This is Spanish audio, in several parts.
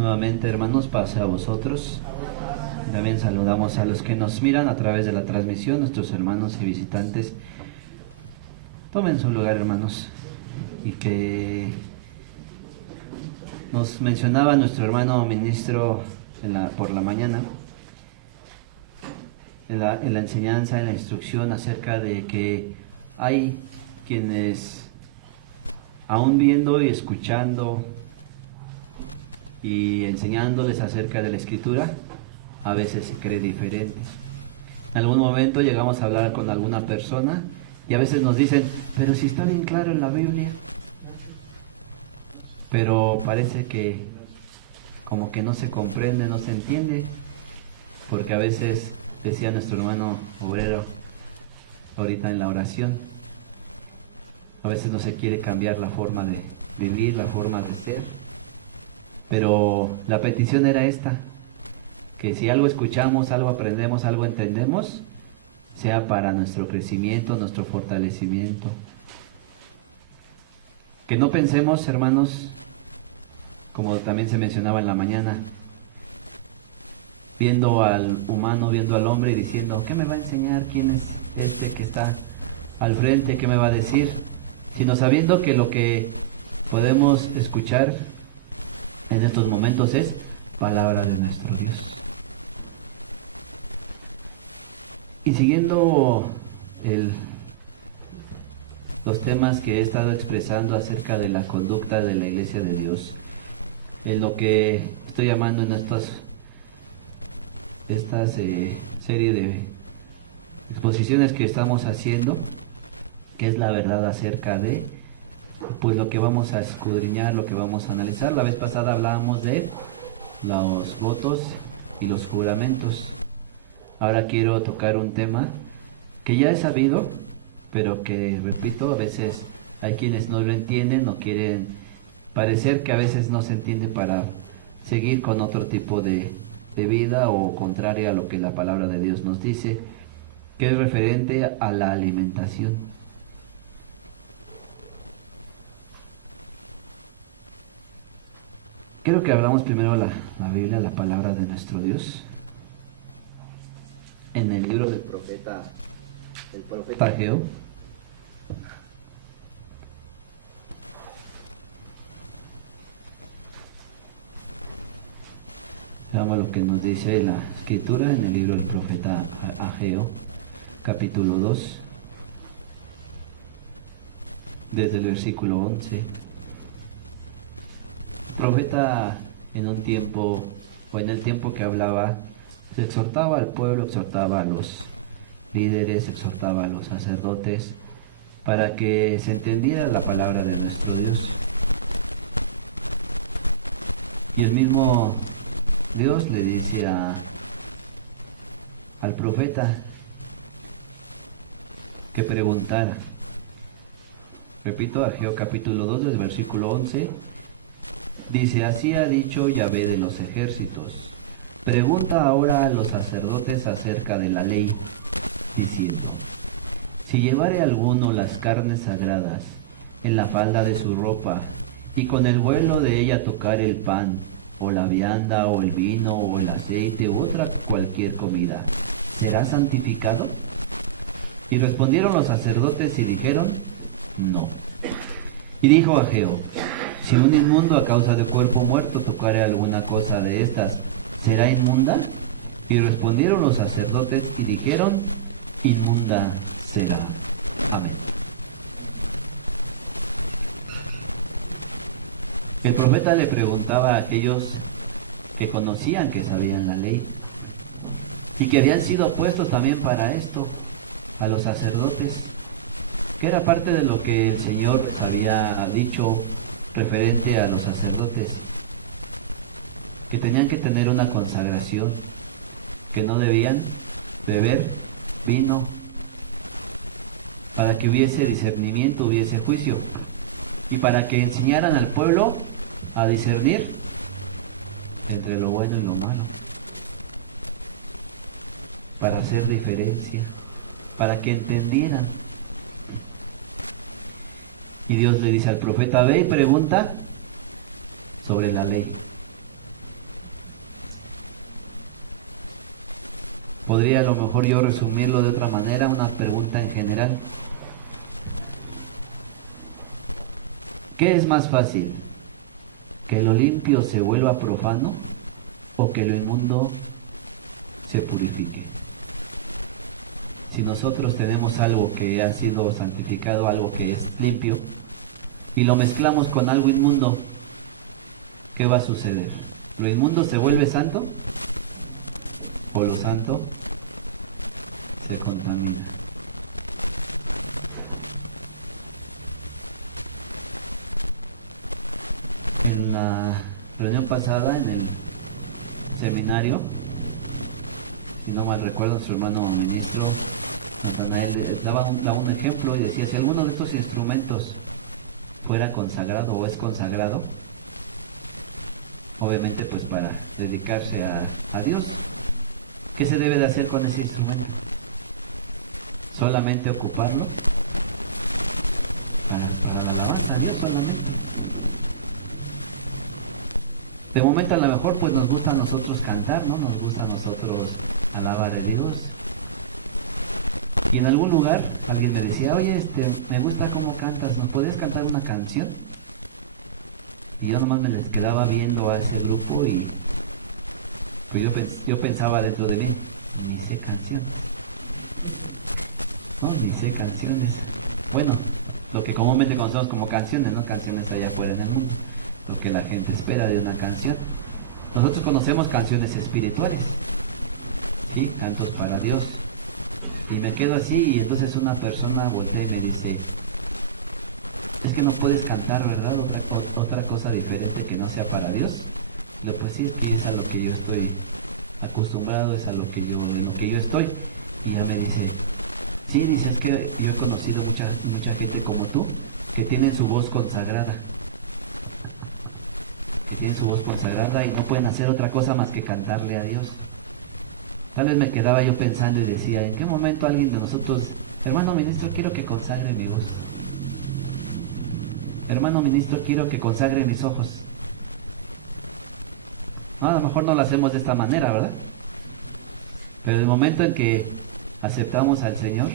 Nuevamente, hermanos, pase a vosotros. También saludamos a los que nos miran a través de la transmisión, nuestros hermanos y visitantes. Tomen su lugar, hermanos. Y que nos mencionaba nuestro hermano ministro por la mañana, en la enseñanza, en la instrucción acerca de que hay quienes, aún viendo y escuchando y enseñándoles acerca de la Escritura, a veces se cree diferente. En algún momento llegamos a hablar con alguna persona y a veces nos dicen, pero si está bien claro en la Biblia. Pero parece que como que no se comprende, no se entiende, porque a veces, decía nuestro hermano obrero ahorita en la oración, a veces no se quiere cambiar la forma de vivir, la forma de ser, pero la petición era esta, que si algo escuchamos, algo aprendemos, algo entendemos, sea para nuestro crecimiento, nuestro fortalecimiento. Que no pensemos, hermanos, como también se mencionaba en la mañana, viendo al humano, viendo al hombre y diciendo, ¿qué me va a enseñar? ¿Quién es este que está al frente? ¿Qué me va a decir? Sino sabiendo que lo que podemos escuchar en estos momentos es palabra de nuestro Dios. Y siguiendo los temas que he estado expresando acerca de la conducta de la Iglesia de Dios, en lo que estoy llamando en esta serie de exposiciones que estamos haciendo, que es la verdad acerca de pues lo que vamos a escudriñar, lo que vamos a analizar. La vez pasada hablábamos de los votos y los juramentos. Ahora quiero tocar un tema que ya he sabido, pero que, repito, a veces hay quienes no lo entienden o quieren parecer que a veces no se entiende para seguir con otro tipo de vida o contraria a lo que la palabra de Dios nos dice, que es referente a la alimentación. Quiero que hablamos primero la Biblia, la palabra de nuestro Dios. En el libro del profeta Ageo, veamos lo que nos dice la Escritura en el libro del profeta Ageo, capítulo 2, desde el versículo 11. El profeta en un tiempo, o en el tiempo que hablaba, exhortaba al pueblo, exhortaba a los líderes, exhortaba a los sacerdotes, para que se entendiera la palabra de nuestro Dios. Y el mismo Dios le dice al profeta que preguntara. Repito, Ageo capítulo 2, del versículo 11, dice, así ha dicho Yahvé de los ejércitos, pregunta ahora a los sacerdotes acerca de la ley, diciendo, si llevare alguno las carnes sagradas en la falda de su ropa, y con el vuelo de ella tocar el pan, o la vianda, o el vino, o el aceite, u otra cualquier comida, ¿será santificado? Y respondieron los sacerdotes y dijeron, no. Y dijo Ageo, si un inmundo a causa de cuerpo muerto tocare alguna cosa de estas, ¿será inmunda? Y respondieron los sacerdotes y dijeron, inmunda será. Amén. El profeta le preguntaba a aquellos que conocían, que sabían la ley, y que habían sido puestos también para esto, a los sacerdotes, que era parte de lo que el Señor les había dicho referente a los sacerdotes, que tenían que tener una consagración, que no debían beber vino, para que hubiese discernimiento, hubiese juicio, y para que enseñaran al pueblo a discernir entre lo bueno y lo malo, para hacer diferencia, para que entendieran. Y Dios le dice al profeta, ve y pregunta sobre la ley. Podría a lo mejor yo resumirlo de otra manera, una pregunta en general. ¿Qué es más fácil? ¿Que lo limpio se vuelva profano o que lo inmundo se purifique? Si nosotros tenemos algo que ha sido santificado, algo que es limpio, y lo mezclamos con algo inmundo, ¿qué va a suceder? ¿Lo inmundo se vuelve santo? ¿O lo santo se contamina? En la reunión pasada, en el seminario, si no mal recuerdo, nuestro hermano ministro Natanael daba un ejemplo y decía, si alguno de estos instrumentos fuera consagrado o es consagrado, obviamente pues para dedicarse a Dios, ¿qué se debe de hacer con ese instrumento? ¿Solamente ocuparlo para la alabanza a Dios solamente? De momento a lo mejor pues nos gusta a nosotros cantar, ¿no? Nos gusta a nosotros alabar a Dios. Y en algún lugar alguien me decía, oye, me gusta cómo cantas, ¿nos podrías cantar una canción? Y yo nomás me les quedaba viendo a ese grupo y pues yo pensaba dentro de mí, ni sé canciones. No, ni sé canciones. Bueno, lo que comúnmente conocemos como canciones, ¿no? Canciones allá afuera en el mundo. Lo que la gente espera de una canción. Nosotros conocemos canciones espirituales, ¿sí? Cantos para Dios. Y me quedo así y entonces una persona voltea y me dice, es que no puedes cantar, ¿verdad? Otra cosa diferente que no sea para Dios. Y pues sí, es que es a lo que yo estoy acostumbrado, es a lo que en lo que yo estoy. Y ella me dice, sí, dice, es que yo he conocido mucha gente como tú, que tienen su voz consagrada. Que tienen su voz consagrada y no pueden hacer otra cosa más que cantarle a Dios. Tal vez me quedaba yo pensando y decía, ¿en qué momento alguien de nosotros, hermano ministro, quiero que consagre mi voz? Hermano ministro, quiero que consagre mis ojos. No, a lo mejor no lo hacemos de esta manera, ¿verdad? Pero el momento en que aceptamos al Señor,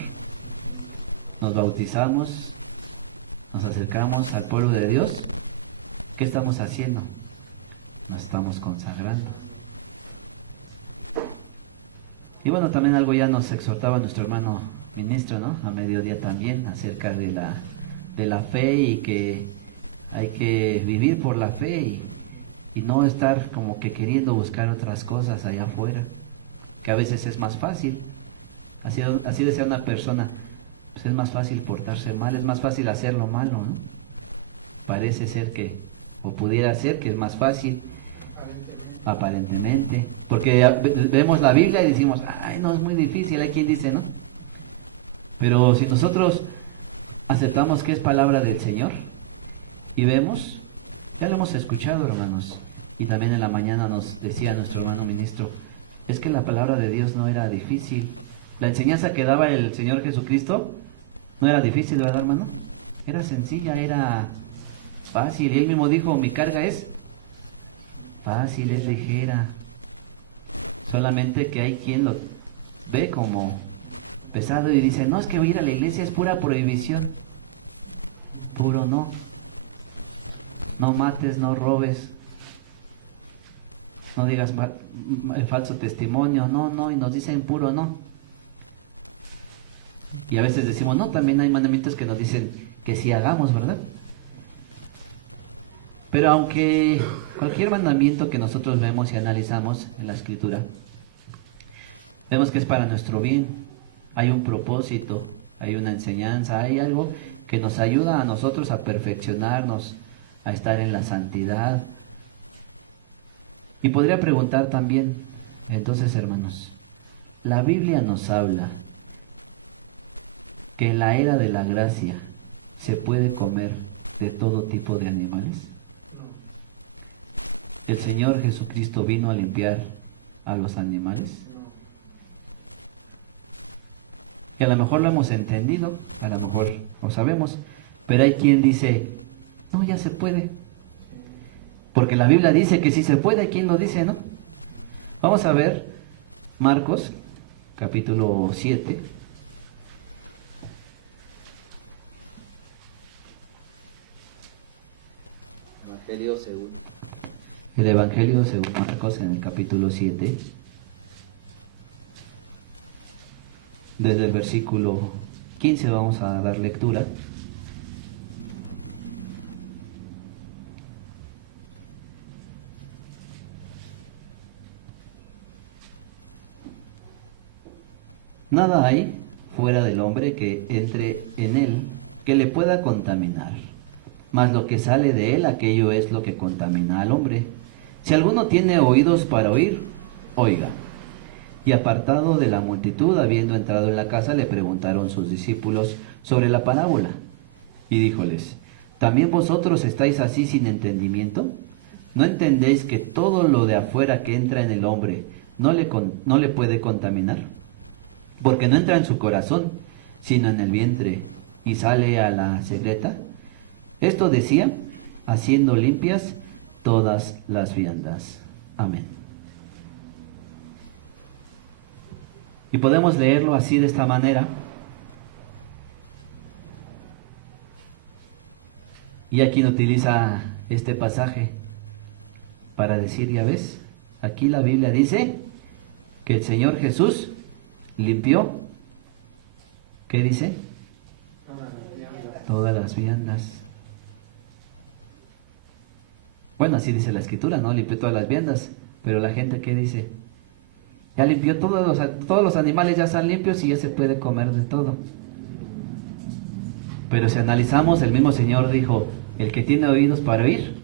nos bautizamos, nos acercamos al pueblo de Dios, ¿qué estamos haciendo? Nos estamos consagrando. Y bueno, también algo ya nos exhortaba nuestro hermano ministro, ¿no? A mediodía también, acerca de la fe y que hay que vivir por la fe y no estar como que queriendo buscar otras cosas allá afuera, que a veces es más fácil. Así decía una persona, pues es más fácil portarse mal, es más fácil hacer lo malo, ¿no? Parece ser que, o pudiera ser que es más fácil. Aparentemente, porque vemos la Biblia y decimos, ay, no, es muy difícil, hay quien dice, ¿no? Pero si nosotros aceptamos que es palabra del Señor y vemos, ya lo hemos escuchado, hermanos, y también en la mañana nos decía nuestro hermano ministro, es que la palabra de Dios no era difícil, la enseñanza que daba el Señor Jesucristo no era difícil, ¿verdad, hermano? Era sencilla, era fácil, y él mismo dijo, mi carga es fácil, es ligera. Solamente que hay quien lo ve como pesado y dice, no, es que ir a la iglesia es pura prohibición. Puro no. No mates, no robes. No digas falso testimonio. No, y nos dicen puro no. Y a veces decimos, no, también hay mandamientos que nos dicen que sí hagamos, ¿verdad? Pero aunque cualquier mandamiento que nosotros vemos y analizamos en la Escritura, vemos que es para nuestro bien. Hay un propósito, hay una enseñanza, hay algo que nos ayuda a nosotros a perfeccionarnos, a estar en la santidad. Y podría preguntar también, entonces, hermanos, la Biblia nos habla que en la era de la gracia se puede comer de todo tipo de animales. ¿El Señor Jesucristo vino a limpiar a los animales? Y a lo mejor lo hemos entendido, a lo mejor lo sabemos, pero hay quien dice, no, ya se puede. Porque la Biblia dice que sí se puede, ¿quién lo dice, no? Vamos a ver Marcos, capítulo 7. El Evangelio según Marcos en el capítulo 7, desde el versículo 15 vamos a dar lectura. Nada hay fuera del hombre que entre en él que le pueda contaminar, mas lo que sale de él, aquello es lo que contamina al hombre. Si alguno tiene oídos para oír, oiga. Y apartado de la multitud, habiendo entrado en la casa, le preguntaron sus discípulos sobre la parábola. Y díjoles: ¿también vosotros estáis así sin entendimiento? ¿No entendéis que todo lo de afuera que entra en el hombre no le puede contaminar? Porque no entra en su corazón, sino en el vientre, y sale a la secreta. Esto decía, haciendo limpias todas las viandas. Amén. Y podemos leerlo así, de esta manera. Y aquí utiliza este pasaje para decir, ya ves, aquí la Biblia dice que el Señor Jesús limpió, ¿qué dice? Todas las viandas. Bueno, así dice la Escritura, ¿no? Limpió todas las viandas. Pero la gente, ¿qué dice? Ya limpió todos los animales, ya están limpios y ya se puede comer de todo. Pero si analizamos, el mismo Señor dijo: el que tiene oídos para oír,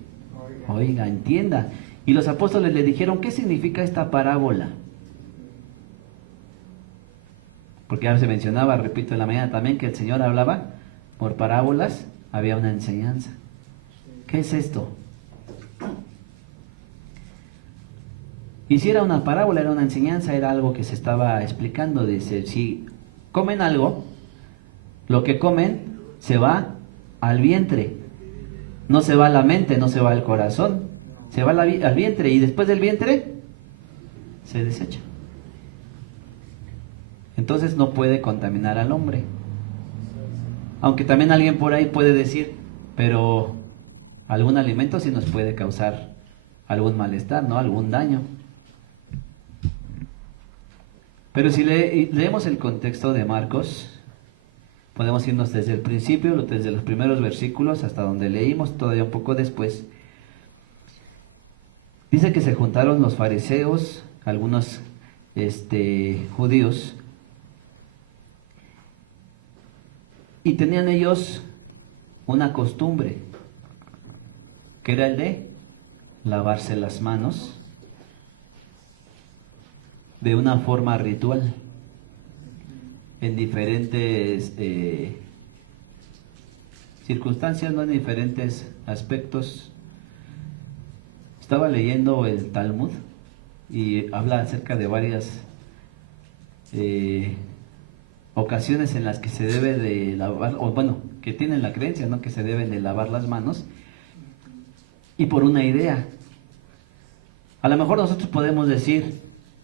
oiga, entienda. Y los apóstoles le dijeron: ¿qué significa esta parábola? Porque ya se mencionaba, repito, en la mañana también, que el Señor hablaba por parábolas, había una enseñanza. ¿Qué es esto? Y si era una parábola, era una enseñanza, era algo que se estaba explicando. Dice, si comen algo, lo que comen se va al vientre, no se va a la mente, no se va al corazón, se va al vientre, y después del vientre se desecha. Entonces no puede contaminar al hombre. Aunque también alguien por ahí puede decir, pero algún alimento sí nos puede causar algún malestar, ¿no? Algún daño. Pero si leemos el contexto de Marcos, podemos irnos desde el principio, desde los primeros versículos hasta donde leímos, todavía un poco después. Dice que se juntaron los fariseos, algunos judíos, y tenían ellos una costumbre, que era el de lavarse las manos de una forma ritual, en diferentes circunstancias, no en diferentes aspectos. Estaba leyendo el Talmud y habla acerca de varias ocasiones en las que se debe de lavar, o bueno, que tienen la creencia, ¿no?, que se deben de lavar las manos, y por una idea. A lo mejor nosotros podemos decir,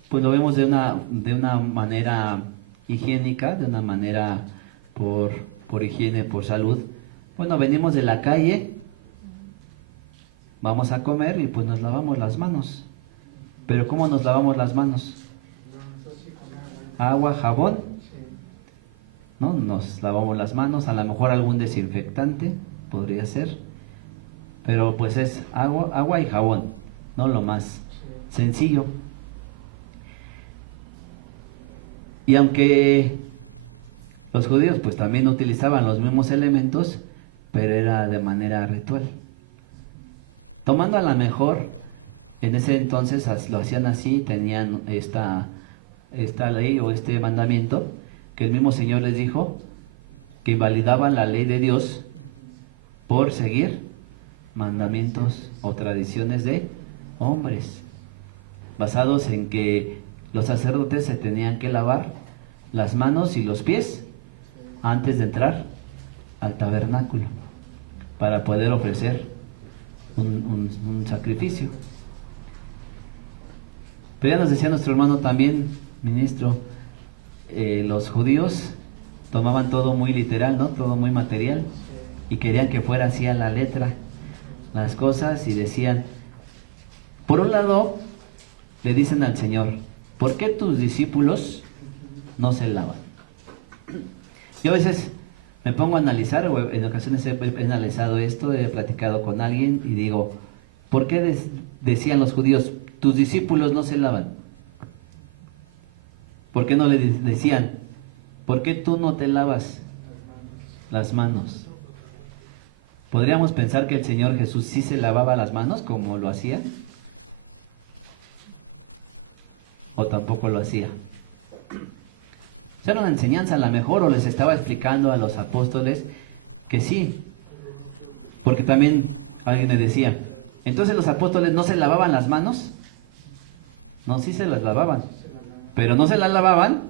pues lo vemos de una manera higiénica, de una manera por higiene, por salud. Bueno, venimos de la calle, vamos a comer y pues nos lavamos las manos. Pero ¿cómo nos lavamos las manos? Agua, jabón, ¿no? Nos lavamos las manos, a lo mejor algún desinfectante podría ser, pero pues es agua y jabón, ¿no? Lo más sencillo. Y aunque los judíos pues también utilizaban los mismos elementos, pero era de manera ritual. Tomando a lo mejor, en ese entonces lo hacían así, tenían esta ley o este mandamiento, que el mismo Señor les dijo que invalidaban la ley de Dios por seguir mandamientos o tradiciones de hombres, basados en que los sacerdotes se tenían que lavar las manos y los pies antes de entrar al tabernáculo para poder ofrecer un sacrificio. Pero ya nos decía nuestro hermano también, ministro, los judíos tomaban todo muy literal, ¿no? Todo muy material, y querían que fuera así a la letra las cosas, y decían, por un lado, le dicen al Señor, ¿por qué tus discípulos no se lavan? Yo a veces me pongo a analizar, o en ocasiones he analizado esto, he platicado con alguien y digo, ¿por qué decían los judíos, tus discípulos no se lavan? ¿Por qué no le decían, ¿por qué tú no te lavas las manos? ¿Podríamos pensar que el Señor Jesús sí se lavaba las manos como lo hacía? ¿O tampoco lo hacía? Era una enseñanza a lo mejor, o les estaba explicando a los apóstoles que sí. Porque también alguien me decía, ¿entonces los apóstoles no se lavaban las manos? No, sí se las lavaban, pero no se las lavaban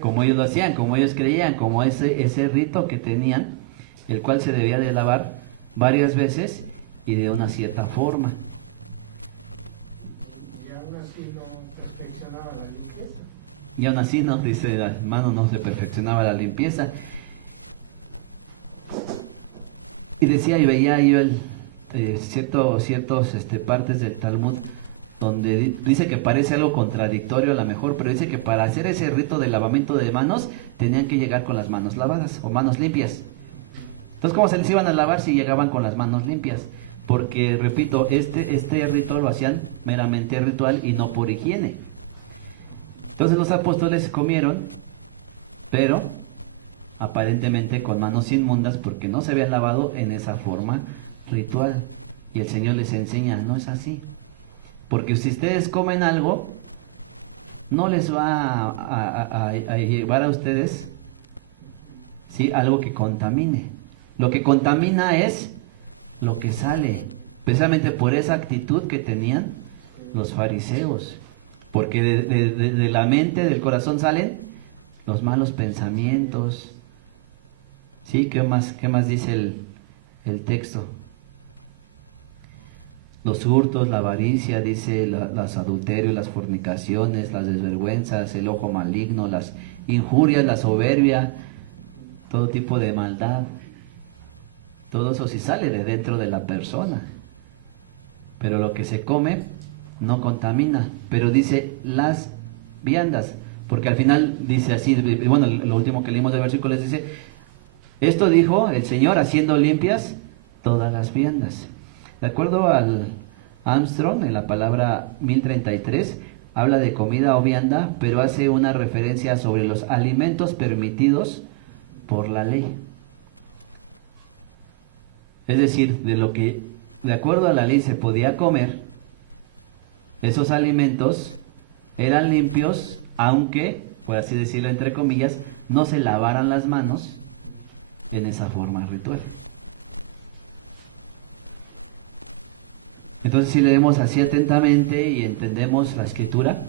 como ellos lo hacían, como ellos creían, como ese rito que tenían, el cual se debía de lavar varias veces y de una cierta forma. Y aún así no perfeccionaba la limpieza. Y aún así, no, dice, hermano, no se perfeccionaba la limpieza. Y decía y veía yo ciertos partes del Talmud donde dice que parece algo contradictorio a lo mejor, pero dice que para hacer ese rito de lavamiento de manos tenían que llegar con las manos lavadas o manos limpias. Entonces, ¿cómo se les iban a lavar si llegaban con las manos limpias? Porque, repito, este rito lo hacían meramente ritual y no por higiene. Entonces los apóstoles comieron, pero aparentemente con manos inmundas porque no se habían lavado en esa forma ritual. Y el Señor les enseña, no es así. Porque si ustedes comen algo, no les va a llevar a ustedes, ¿sí?, algo que contamine. Lo que contamina es lo que sale, precisamente por esa actitud que tenían los fariseos. Porque de la mente, del corazón salen los malos pensamientos. ¿Sí? ¿Qué más dice el texto? Los hurtos, la avaricia, dice, los adulterios, las fornicaciones, las desvergüenzas, el ojo maligno, las injurias, la soberbia, todo tipo de maldad. Todo eso sí sale de dentro de la persona. Pero lo que se come no contamina. Pero dice las viandas, porque al final dice así, bueno, lo último que leímos del versículo dice, esto dijo el Señor haciendo limpias todas las viandas. De acuerdo al Armstrong, en la palabra 1033, habla de comida o vianda, pero hace una referencia sobre los alimentos permitidos por la ley. Es decir, de lo que de acuerdo a la ley se podía comer, esos alimentos eran limpios, aunque, por así decirlo entre comillas, no se lavaran las manos en esa forma ritual. Entonces, si leemos así atentamente y entendemos la escritura,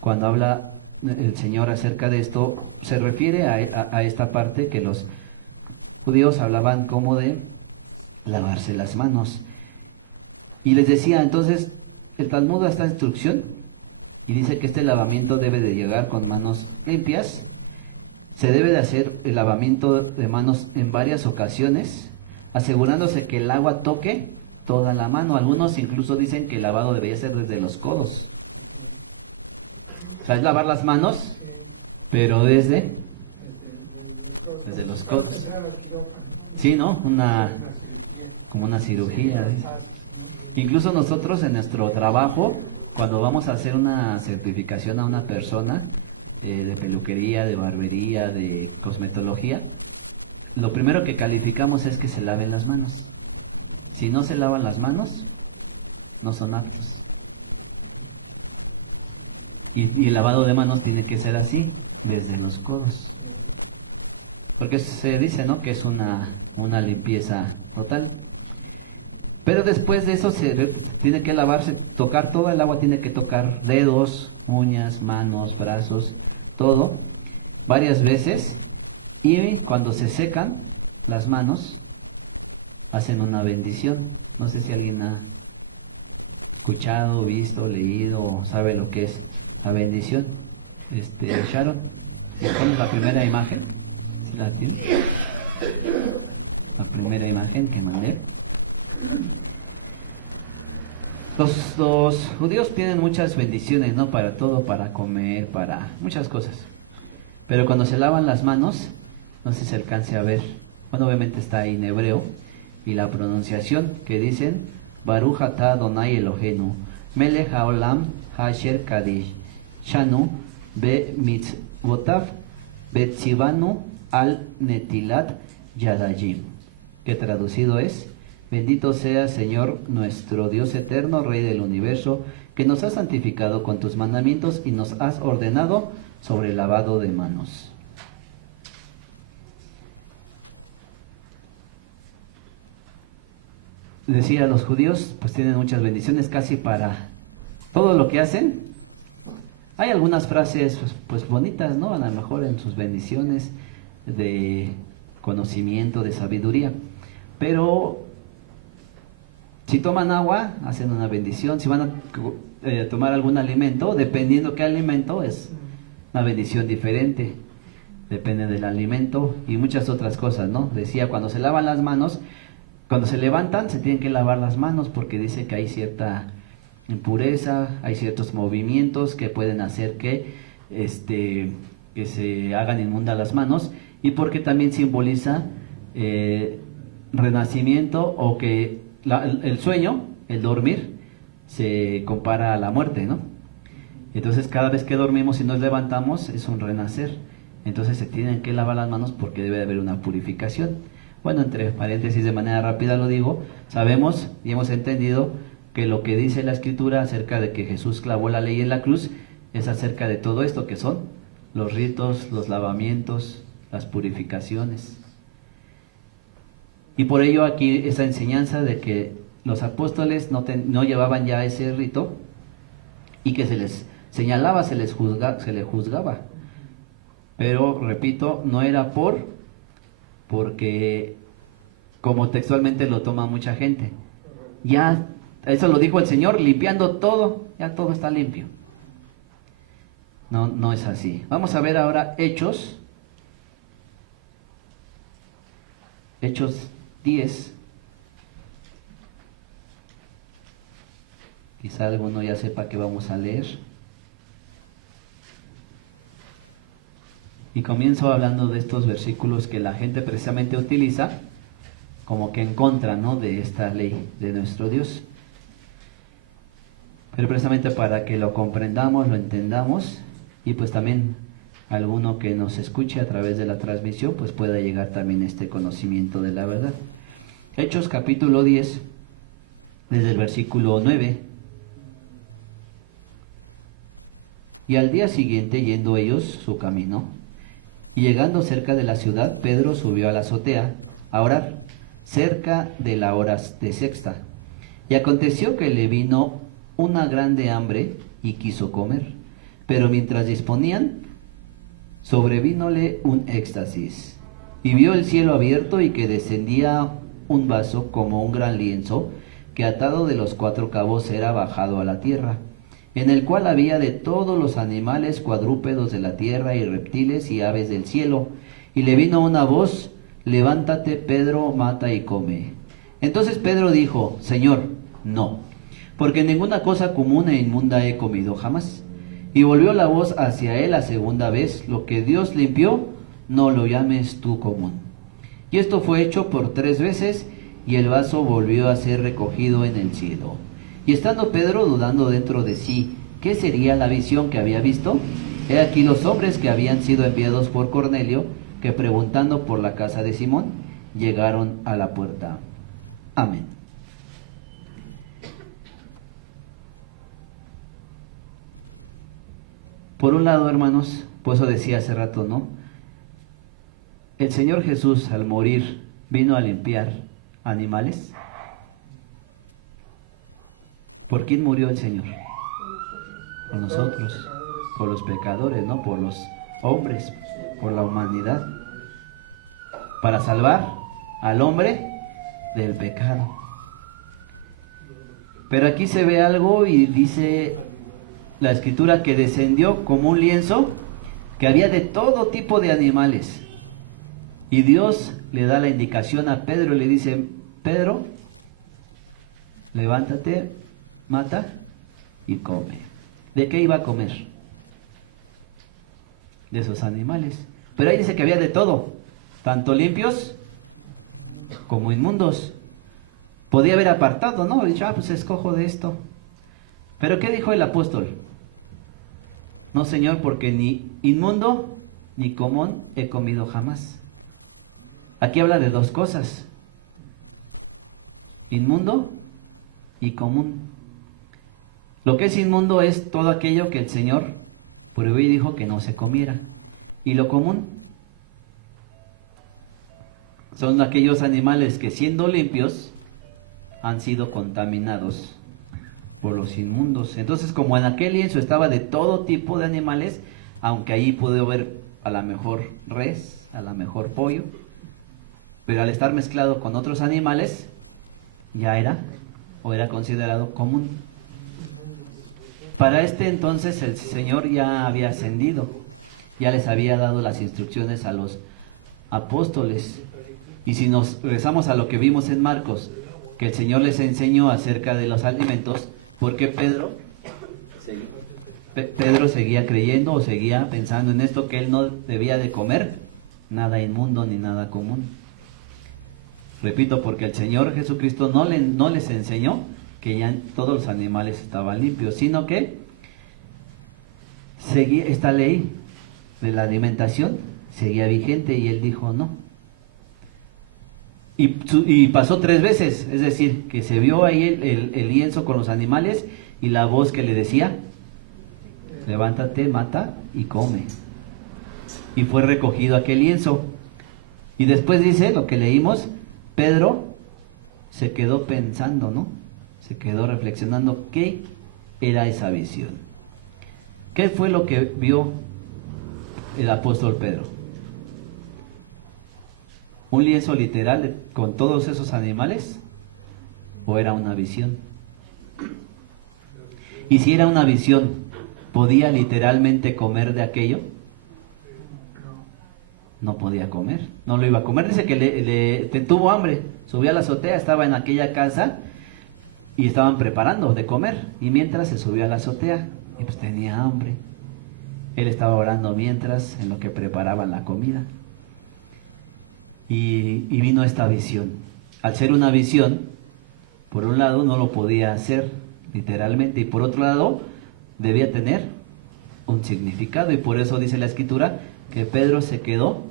cuando habla el Señor acerca de esto, se refiere a esta parte que los judíos hablaban como de lavarse las manos. Y les decía, entonces, el Talmud da esta instrucción y dice que este lavamiento debe de llegar con manos limpias. Se debe de hacer el lavamiento de manos en varias ocasiones, asegurándose que el agua toque toda la mano. Algunos incluso dicen que el lavado debería ser desde los codos. O sea, es lavar las manos, pero desde los codos. Sí, ¿no? Como una cirugía. Incluso nosotros en nuestro trabajo, cuando vamos a hacer una certificación a una persona de peluquería, de barbería, de cosmetología, lo primero que calificamos es que se laven las manos. Si no se lavan las manos, no son aptos. Y el lavado de manos tiene que ser así, desde los codos. Porque se dice, ¿no?, que es una limpieza total. Pero después de eso se tiene que lavarse, tocar todo el agua, tiene que tocar dedos, uñas, manos, brazos, todo, varias veces. Y cuando se secan las manos, hacen una bendición. No sé si alguien ha escuchado, visto, leído o sabe lo que es la bendición. Sharon, ¿pones la primera imagen? ¿Sí la tienes? La primera imagen que mandé. Los judíos tienen muchas bendiciones, ¿no? Para todo, para comer, para muchas cosas. Pero cuando se lavan las manos, no sé si se alcance a ver. Bueno, obviamente está ahí en hebreo. Y la pronunciación que dicen, Baruch atah Adonai Eloheinu, Melech haolam asher kadesh, Shanu be mitzvotav, betzivanu al netilat yadayim. Que traducido es, bendito sea Señor nuestro Dios eterno, Rey del universo, que nos has santificado con tus mandamientos y nos has ordenado sobre el lavado de manos. Decía, los judíos pues tienen muchas bendiciones casi para todo lo que hacen. Hay algunas frases pues bonitas, ¿no? A lo mejor en sus bendiciones de conocimiento, de sabiduría. Pero si toman agua, hacen una bendición. Si van a tomar algún alimento, dependiendo qué alimento, es una bendición diferente. Depende del alimento y muchas otras cosas, ¿no? Decía, cuando se lavan las manos, cuando se levantan, se tienen que lavar las manos porque dice que hay cierta impureza, hay ciertos movimientos que pueden hacer que se hagan inmundas las manos, y porque también simboliza renacimiento, o que el sueño, el dormir, se compara a la muerte, ¿no? Entonces cada vez que dormimos y nos levantamos es un renacer. Entonces se tienen que lavar las manos porque debe de haber una purificación. Bueno, entre paréntesis, de manera rápida lo digo, sabemos y hemos entendido que lo que dice la Escritura acerca de que Jesús clavó la ley en la cruz es acerca de todo esto que son los ritos, los lavamientos, las purificaciones. Y por ello aquí esa enseñanza de que los apóstoles no llevaban ya ese rito y que se les señalaba, se les juzgaba. Pero, repito, no era porque, como textualmente lo toma mucha gente, ya, eso lo dijo el Señor, limpiando todo, ya todo está limpio. No es así. Vamos a ver ahora Hechos 10. Quizá alguno ya sepa que vamos a leer. Y comienzo hablando de estos versículos que la gente precisamente utiliza como que en contra, ¿no?, de esta ley de nuestro Dios. Pero precisamente para que lo comprendamos, lo entendamos, y pues también alguno que nos escuche a través de la transmisión pues pueda llegar también este conocimiento de la verdad. Hechos capítulo 10, desde el versículo 9. Y al día siguiente, yendo ellos su camino, y llegando cerca de la ciudad, Pedro subió a la azotea a orar, cerca de la hora de sexta. Y aconteció que le vino una grande hambre y quiso comer. Pero mientras disponían, sobrevínole un éxtasis. Y vio el cielo abierto y que descendía un vaso como un gran lienzo, que atado de los 4 cabos era bajado a la tierra, en el cual había de todos los animales cuadrúpedos de la tierra y reptiles y aves del cielo. Y le vino una voz: levántate, Pedro, mata y come. Entonces Pedro dijo: Señor, no, porque ninguna cosa común e inmunda he comido jamás. Y volvió la voz hacia él la segunda vez: lo que Dios limpió, no lo llames tú común. Y esto fue hecho por 3 veces, y el vaso volvió a ser recogido en el cielo. Y estando Pedro dudando dentro de sí qué sería la visión que había visto, he aquí los hombres que habían sido enviados por Cornelio, que preguntando por la casa de Simón, llegaron a la puerta. Amén. Por un lado, hermanos, por eso decía hace rato, ¿no? El Señor Jesús, al morir, vino a limpiar animales. ¿Por quién murió el Señor? Por nosotros, por los pecadores, ¿no? Por los hombres, por la humanidad, para salvar al hombre del pecado. Pero aquí se ve algo y dice la escritura que descendió como un lienzo, que había de todo tipo de animales. Y Dios le da la indicación a Pedro y le dice: Pedro, levántate, mata y come. ¿De qué iba a comer? De esos animales. Pero ahí dice que había de todo, tanto limpios como inmundos. Podía haber apartado, ¿no? Dicho, pues escojo de esto. Pero ¿qué dijo el apóstol? No, Señor, porque ni inmundo ni común he comido jamás. Aquí habla de dos cosas: inmundo y común. Lo que es inmundo es todo aquello que el Señor prohibió y dijo que no se comiera. Y lo común son aquellos animales que, siendo limpios, han sido contaminados por los inmundos. Entonces, como en aquel lienzo estaba de todo tipo de animales, aunque ahí pudo ver a la mejor res, a la mejor pollo, pero al estar mezclado con otros animales, ya era considerado común. Para este entonces el Señor ya había ascendido, ya les había dado las instrucciones a los apóstoles. Y si nos regresamos a lo que vimos en Marcos, que el Señor les enseñó acerca de los alimentos, ¿por qué Pedro seguía creyendo o seguía pensando en esto, que él no debía de comer nada inmundo ni nada común? Repito, porque el Señor Jesucristo no les enseñó que ya todos los animales estaban limpios, sino que seguía esta ley de la alimentación, seguía vigente, y él dijo no. Y pasó 3 veces, es decir, que se vio ahí el lienzo con los animales y la voz que le decía: levántate, mata y come. Y fue recogido aquel lienzo. Y después dice lo que leímos: Pedro se quedó pensando, ¿no? Se quedó reflexionando qué era esa visión. ¿Qué fue lo que vio el apóstol Pedro? ¿Un lienzo literal con todos esos animales? ¿O era una visión? Y si era una visión, ¿podía literalmente comer de aquello? No podía comer, no lo iba a comer. Dice que tuvo hambre, subió a la azotea, estaba en aquella casa y estaban preparando de comer, y mientras se subió a la azotea y pues tenía hambre. Él estaba orando mientras, en lo que preparaban la comida, y vino esta visión. Al ser una visión, por un lado no lo podía hacer literalmente, y por otro lado debía tener un significado, y por eso dice la escritura que Pedro se quedó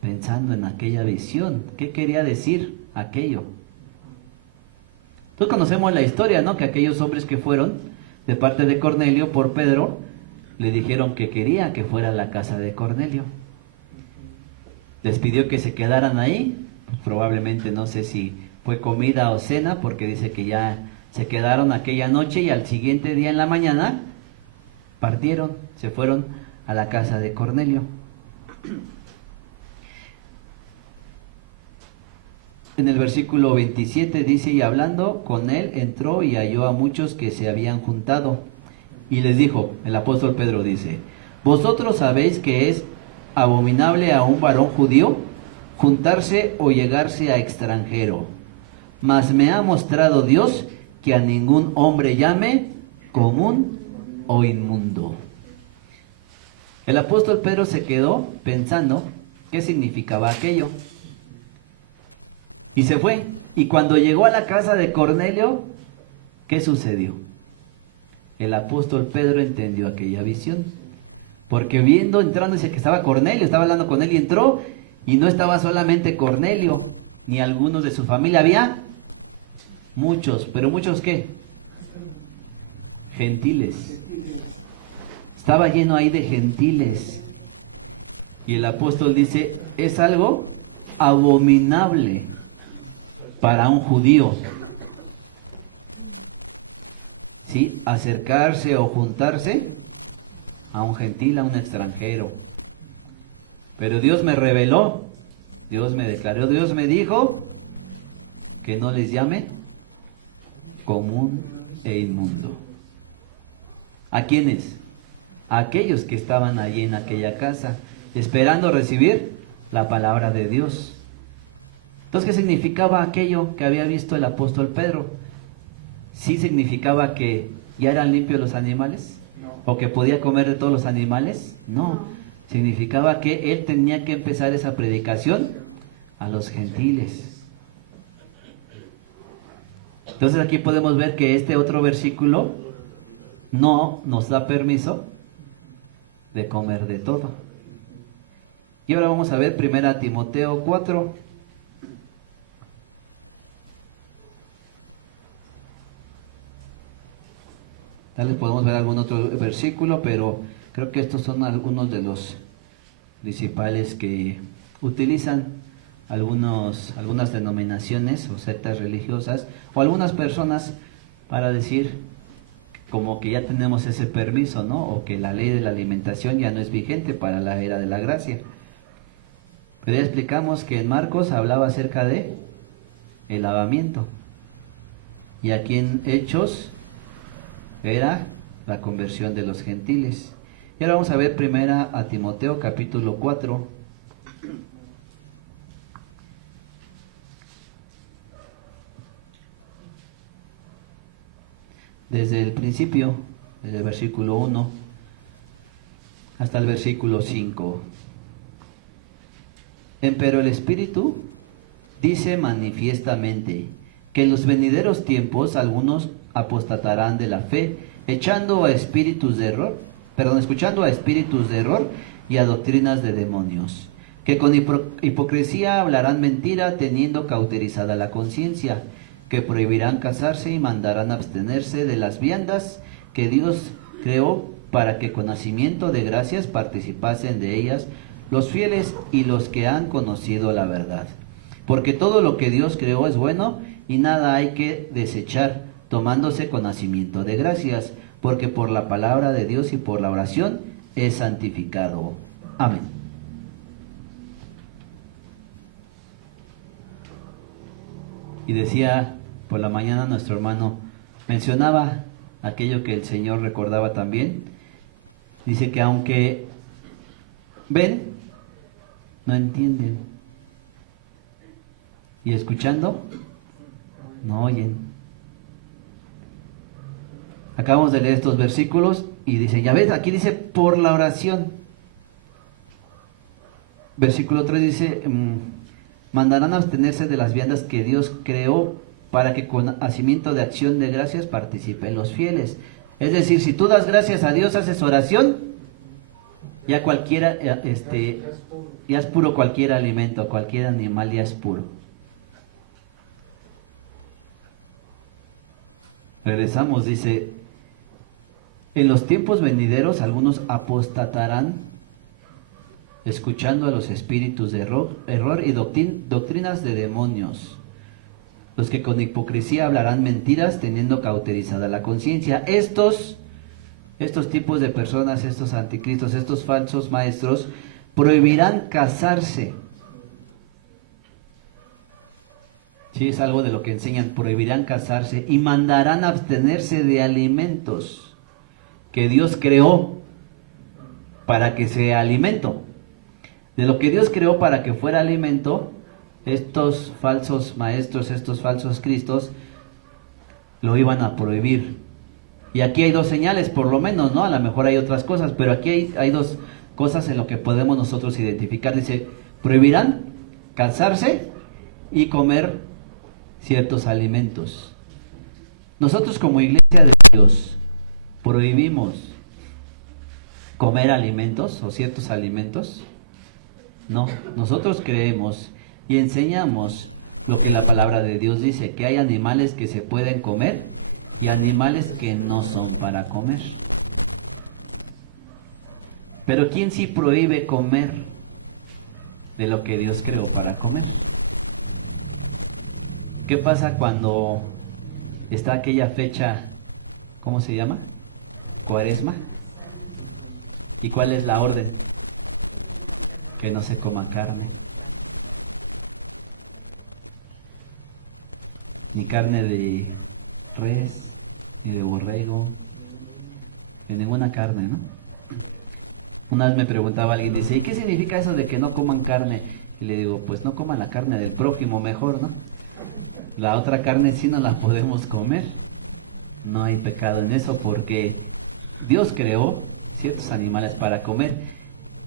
pensando en aquella visión. ¿Qué quería decir aquello? Todos conocemos la historia, ¿no? Que aquellos hombres que fueron de parte de Cornelio por Pedro, le dijeron que quería que fuera a la casa de Cornelio. Les pidió que se quedaran ahí, pues probablemente, no sé si fue comida o cena, porque dice que ya se quedaron aquella noche y al siguiente día en la mañana partieron, se fueron a la casa de Cornelio. En el versículo 27 dice: y hablando con él, entró y halló a muchos que se habían juntado. Y les dijo, el apóstol Pedro dice: vosotros sabéis que es abominable a un varón judío juntarse o llegarse a extranjero. Mas me ha mostrado Dios que a ningún hombre llame común o inmundo. El apóstol Pedro se quedó pensando qué significaba aquello. Y se fue. Y cuando llegó a la casa de Cornelio, ¿qué sucedió? El apóstol Pedro entendió aquella visión. Porque entrando, dice que estaba Cornelio, estaba hablando con él, y entró, y no estaba solamente Cornelio, ni algunos de su familia, había muchos. ¿Pero muchos qué? Gentiles. Estaba lleno ahí de gentiles. Y el apóstol dice: es algo abominable para un judío, ¿sí?, acercarse o juntarse a un gentil, a un extranjero. Pero Dios me reveló, Dios me declaró, Dios me dijo que no les llame común e inmundo. ¿A quiénes? A aquellos que estaban allí en aquella casa, esperando recibir la palabra de Dios. Entonces, ¿qué significaba aquello que había visto el apóstol Pedro? ¿Sí significaba que ya eran limpios los animales? No. ¿O que podía comer de todos los animales? No. Significaba que él tenía que empezar esa predicación a los gentiles. Entonces aquí podemos ver que este otro versículo no nos da permiso de comer de todo. Y ahora vamos a ver 1 Timoteo 4. Tal vez podemos ver algún otro versículo, pero creo que estos son algunos de los principales que utilizan algunas denominaciones o sectas religiosas o algunas personas para decir como que ya tenemos ese permiso, ¿no? O que la ley de la alimentación ya no es vigente para la era de la gracia. Pero ya explicamos que en Marcos hablaba acerca de el lavamiento. Y aquí en Hechos era la conversión de los gentiles. Y ahora vamos a ver 1 Timoteo capítulo 4. Desde el principio, desde el versículo 1 hasta el versículo 5. Empero el Espíritu dice manifiestamente que en los venideros tiempos algunos apostatarán de la fe, escuchando a espíritus de error y a doctrinas de demonios, que con hipocresía hablarán mentira, teniendo cauterizada la conciencia, que prohibirán casarse y mandarán abstenerse de las viandas que Dios creó, para que con nacimiento de gracias participasen de ellas los fieles y los que han conocido la verdad. Porque todo lo que Dios creó es bueno, y nada hay que desechar, tomándose con nacimiento de gracias, porque por la palabra de Dios y por la oración es santificado. Amén. Y decía por la mañana nuestro hermano, mencionaba aquello que el Señor recordaba también. Dice que aunque ven, no entienden. Y escuchando, no oyen. Acabamos de leer estos versículos y dice, ya ves, aquí dice por la oración. Versículo 3 dice, mandarán a abstenerse de las viandas que Dios creó, para que con hacimiento de acción de gracias participen los fieles. Es decir, si tú das gracias a Dios, haces oración, ya cualquiera, ya es puro cualquier alimento, cualquier animal ya es puro. Regresamos, dice, en los tiempos venideros algunos apostatarán, escuchando a los espíritus de error y doctrinas de demonios, los que con hipocresía hablarán mentiras, teniendo cauterizada la conciencia. Estos tipos de personas, estos anticristos, estos falsos maestros, prohibirán casarse. Sí, es algo de lo que enseñan, prohibirán casarse y mandarán abstenerse de alimentos que Dios creó para que sea alimento. De lo que Dios creó para que fuera alimento, estos falsos maestros, estos falsos cristos, lo iban a prohibir. Y aquí hay dos señales, por lo menos, ¿no? A lo mejor hay otras cosas, pero aquí hay dos cosas en lo que podemos nosotros identificar. Dice, prohibirán casarse y comer ciertos alimentos. Nosotros como iglesia de Dios prohibimos comer alimentos o ciertos alimentos. No, nosotros creemos y enseñamos lo que la palabra de Dios dice, que hay animales que se pueden comer y animales que no son para comer. Pero ¿quién sí prohíbe comer de lo que Dios creó para comer? ¿Qué pasa cuando está aquella fecha, ¿cómo se llama? Cuaresma. ¿Y cuál es la orden? Que no se coma carne. Ni carne de res, ni de borrego, de ninguna carne, ¿no? Una vez me preguntaba alguien, dice, ¿y qué significa eso de que no coman carne? Y le digo, pues no coman la carne del prójimo mejor, ¿no? La otra carne sí no la podemos comer. No hay pecado en eso porque Dios creó ciertos animales para comer.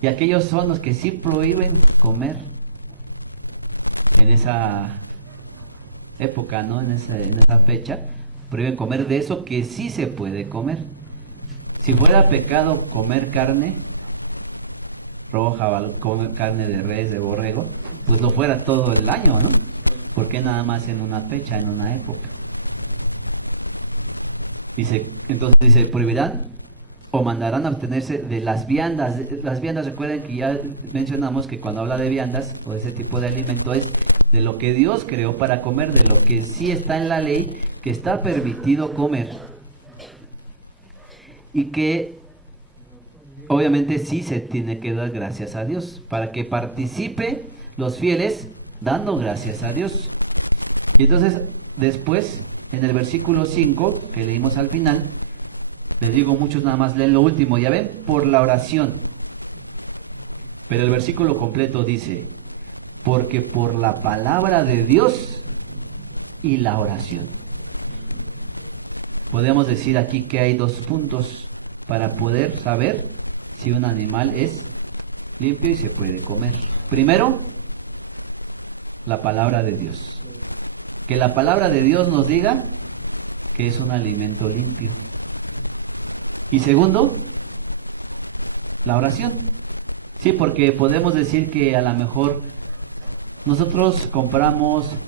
Y aquellos son los que sí prohíben comer en esa época, ¿no? En esa fecha, prohíben comer de eso que sí se puede comer. Si fuera pecado comer carne roja o comer carne de res, de borrego, pues lo fuera todo el año, ¿no? ¿Por qué nada más en una fecha, en una época? Entonces dice, prohibirán o mandarán a abstenerse de las viandas. Las viandas, recuerden que ya mencionamos que cuando habla de viandas o de ese tipo de alimento es de lo que Dios creó para comer, de lo que sí está en la ley, que está permitido comer y que obviamente sí se tiene que dar gracias a Dios para que participe los fieles dando gracias a Dios. Y entonces después en el versículo 5 que leímos al final, les digo, muchos nada más leen lo último, ya ven, por la oración. Pero el versículo completo dice, porque por la palabra de Dios y la oración. Podemos decir aquí que hay dos puntos para poder saber si un animal es limpio y se puede comer. Primero, la palabra de Dios. Que la palabra de Dios nos diga que es un alimento limpio. Y segundo, la oración. Sí, porque podemos decir que a lo mejor nosotros compramos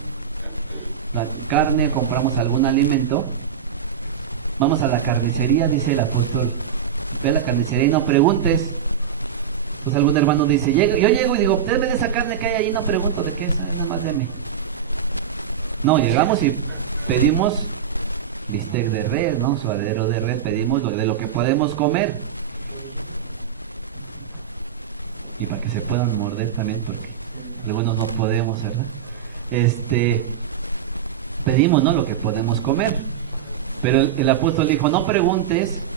la carne, compramos algún alimento, vamos a la carnicería, dice el apóstol, ve a la carnicería y no preguntes. Pues algún hermano dice, yo llego y digo, deme de esa carne que hay ahí, no pregunto de qué es, nada más deme. No, llegamos y pedimos bistec de res, ¿no? Suadero de res, pedimos de lo que podemos comer. Y para que se puedan morder también, porque algunos no podemos, ¿verdad? Pedimos, ¿no? Lo que podemos comer. Pero el apóstol dijo, no preguntes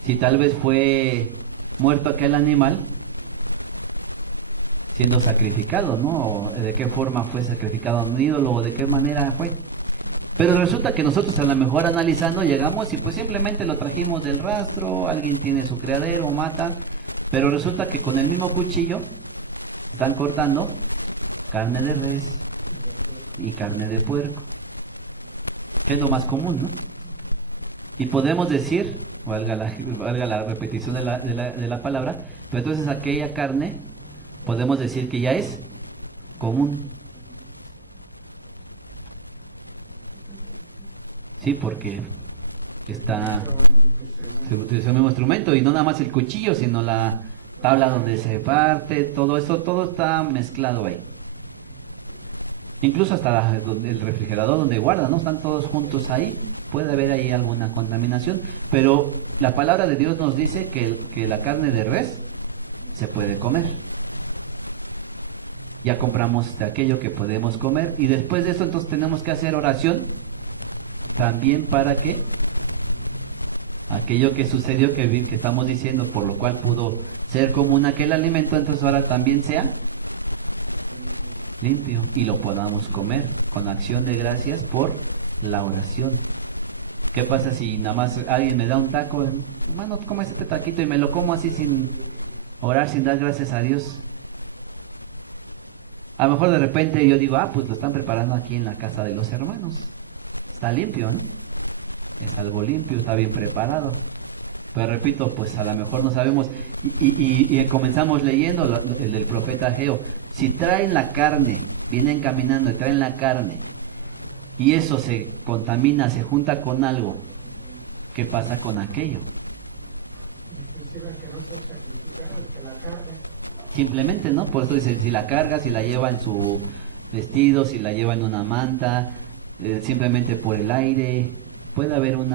si tal vez fue muerto aquel animal siendo sacrificado, ¿no? O de qué forma fue sacrificado a un ídolo o de qué manera fue. Pero resulta que nosotros a lo mejor analizando llegamos y pues simplemente lo trajimos del rastro, alguien tiene su criadero, mata, pero resulta que con el mismo cuchillo están cortando carne de res y carne de puerco, que es lo más común, ¿no? Y podemos decir, valga la repetición de la palabra, pero entonces aquella carne podemos decir que ya es común. Sí, porque se utiliza el mismo instrumento y no nada más el cuchillo, sino la tabla donde se parte, todo eso, todo está mezclado ahí. Incluso hasta el refrigerador donde guarda, ¿no? Están todos juntos ahí. Puede haber ahí alguna contaminación, pero la palabra de Dios nos dice que la carne de res se puede comer. Ya compramos de aquello que podemos comer y después de eso entonces tenemos que hacer oración también para que aquello que sucedió, que estamos diciendo, por lo cual pudo ser común aquel alimento, entonces ahora también sea limpio y lo podamos comer con acción de gracias por la oración. ¿Qué pasa si nada más alguien me da un taco? Hermano, ¿cómo es este taquito? Y me lo como así sin orar, sin dar gracias a Dios. A lo mejor de repente yo digo, pues lo están preparando aquí en la casa de los hermanos. Está limpio, ¿no? Es algo limpio, está bien preparado. Pero repito, pues a lo mejor no sabemos. Y comenzamos leyendo el del profeta Ageo. Si traen la carne, vienen caminando y traen la carne, y eso se contamina, se junta con algo, ¿qué pasa con aquello? Simplemente, ¿no? Por eso dice, si la carga, si la lleva en su vestido, si la lleva en una manta, simplemente por el aire, puede haber el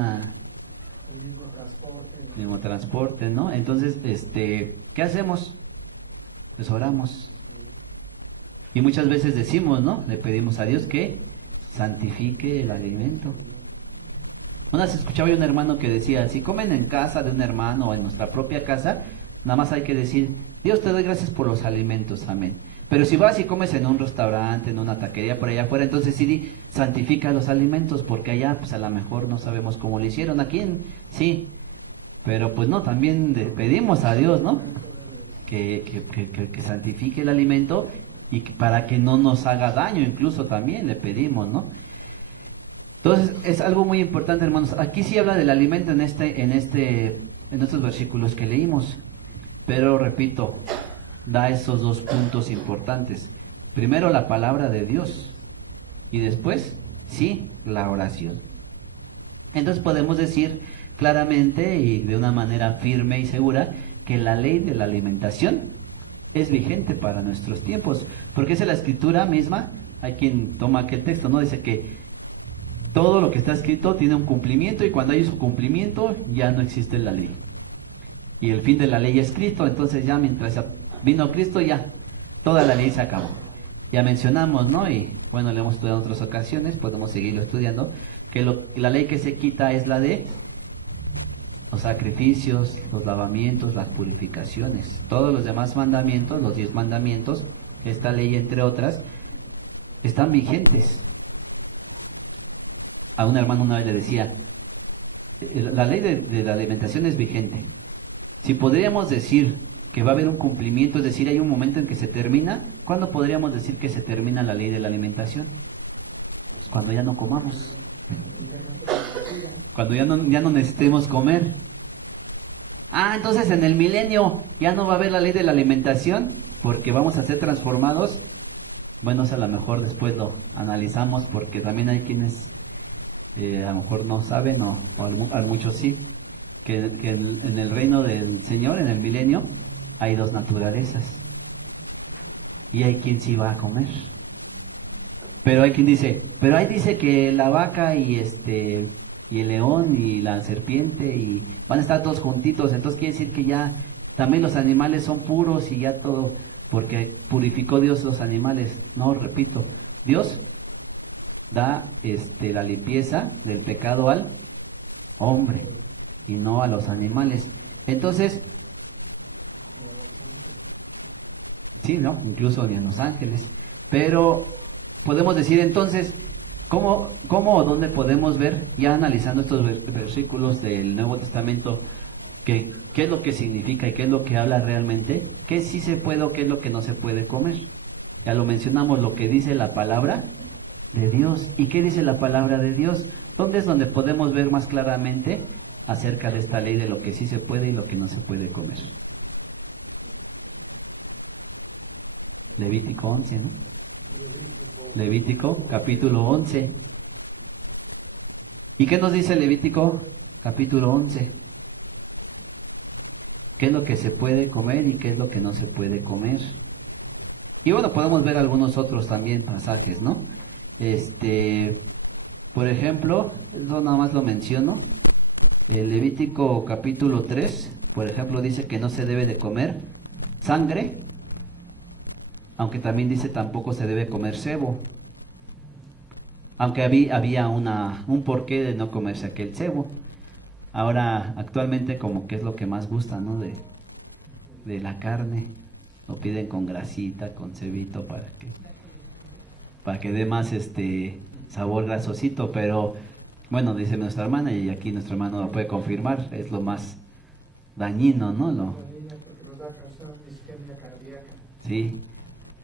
mismo transporte, ¿no? Entonces, ¿qué hacemos? Pues oramos. Y muchas veces decimos, ¿no? Le pedimos a Dios que santifique el alimento. Una vez escuchaba yo un hermano que decía, si comen en casa de un hermano o en nuestra propia casa, nada más hay que decir, Dios te doy gracias por los alimentos, amén. Pero si vas y comes en un restaurante, en una taquería por allá afuera, entonces sí santifica los alimentos, porque allá pues a lo mejor no sabemos cómo lo hicieron. Aquí sí, pero pues no, también pedimos a Dios, ¿no? Que santifique el alimento y para que no nos haga daño, incluso también le pedimos, ¿no? Entonces es algo muy importante, hermanos. Aquí sí habla del alimento en estos versículos que leímos, pero repito, da esos dos puntos importantes. Primero la palabra de Dios y después, sí, la oración. Entonces podemos decir claramente y de una manera firme y segura que la ley de la alimentación es vigente para nuestros tiempos, porque es la escritura misma. Hay quien toma aquel texto, ¿no? Dice que todo lo que está escrito tiene un cumplimiento y cuando hay su cumplimiento ya no existe la ley. Y el fin de la ley es Cristo, entonces ya mientras vino Cristo ya toda la ley se acabó. Ya mencionamos, ¿no? Y bueno, lo hemos estudiado en otras ocasiones, podemos seguirlo estudiando, que la ley que se quita es la de los sacrificios, los lavamientos, las purificaciones. Todos los demás mandamientos, los 10 mandamientos, esta ley entre otras, están vigentes. A un hermano una vez le decía, la ley de la alimentación es vigente. Si podríamos decir que va a haber un cumplimiento, es decir, hay un momento en que se termina, ¿cuándo podríamos decir que se termina la ley de la alimentación? Pues cuando ya no comamos. Cuando ya no necesitemos comer. Entonces en el milenio ya no va a haber la ley de la alimentación porque vamos a ser transformados. Bueno, a lo mejor después lo analizamos porque también hay quienes a lo mejor no saben o a muchos sí, que en el reino del Señor, en el milenio, hay 2 naturalezas. Y hay quien sí va a comer. Pero hay quien dice, pero ahí dice que la vaca y el león y la serpiente y van a estar todos juntitos, entonces quiere decir que ya también los animales son puros y ya todo, porque purificó Dios los animales. No, repito, Dios da la limpieza del pecado al hombre y no a los animales. Entonces, sí, ¿no? Incluso ni a los ángeles. Pero podemos decir entonces, ¿cómo o dónde podemos ver, ya analizando estos versículos del Nuevo Testamento, qué es lo que significa y qué es lo que habla realmente? ¿Qué sí se puede o qué es lo que no se puede comer? Ya lo mencionamos, lo que dice la palabra de Dios. ¿Y qué dice la palabra de Dios? ¿Dónde es donde podemos ver más claramente acerca de esta ley de lo que sí se puede y lo que no se puede comer? Levítico 11, ¿no? Levítico capítulo 11. ¿Y qué nos dice Levítico capítulo 11? ¿Qué es lo que se puede comer y qué es lo que no se puede comer? Y bueno, podemos ver algunos otros también pasajes, ¿no? Por ejemplo, eso nada más lo menciono. El Levítico capítulo 3, por ejemplo, dice que no se debe de comer sangre, aunque también dice tampoco se debe comer cebo. Aunque había un porqué de no comerse aquel cebo. Ahora, actualmente como que es lo que más gusta, ¿no? De la carne. Lo piden con grasita, con cebito para que dé más sabor grasosito, pero bueno, dice nuestra hermana y aquí nuestro hermano lo puede confirmar, es lo más dañino, ¿no? Sí.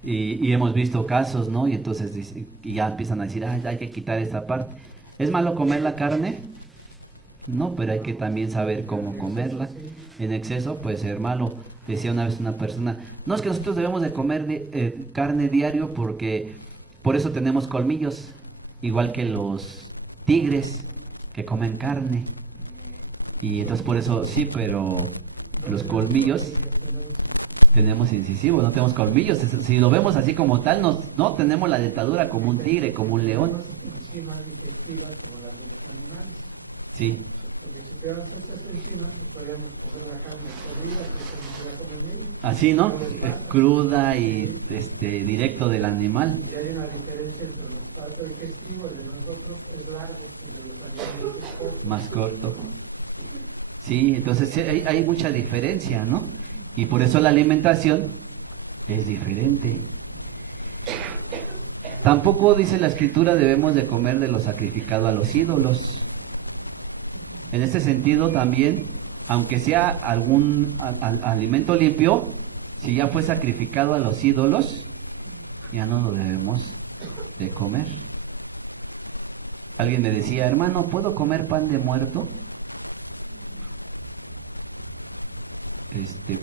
Y hemos visto casos, ¿no? Y entonces y ya empiezan a decir, hay que quitar esta parte. ¿Es malo comer la carne? No, pero hay que también saber cómo comerla. En exceso puede ser malo. Decía una vez una persona, no, es que nosotros debemos de comer carne diario porque por eso tenemos colmillos, igual que los tigres que comen carne. Y entonces por eso sí, pero los colmillos... Tenemos incisivos, no tenemos colmillos. Si lo vemos así como tal, no tenemos la dentadura como un tigre, como un león. Sí, más digestiva como la de los animales. Sí. Porque porque si te vas esas enzimas, pues podríamos comer la carne podrida que se nos hubiera comido. Así, ¿no? Cruda y directo del animal. Y hay una diferencia entre el aparato digestivo de nosotros es largo y de los animales es corto. Más corto. Sí, entonces hay mucha diferencia, ¿no? Y por eso la alimentación es diferente. Tampoco dice la escritura debemos de comer de lo sacrificado a los ídolos. En este sentido también, aunque sea algún alimento limpio, si ya fue sacrificado a los ídolos, ya no lo debemos de comer. Alguien me decía, hermano, ¿puedo comer pan de muerto?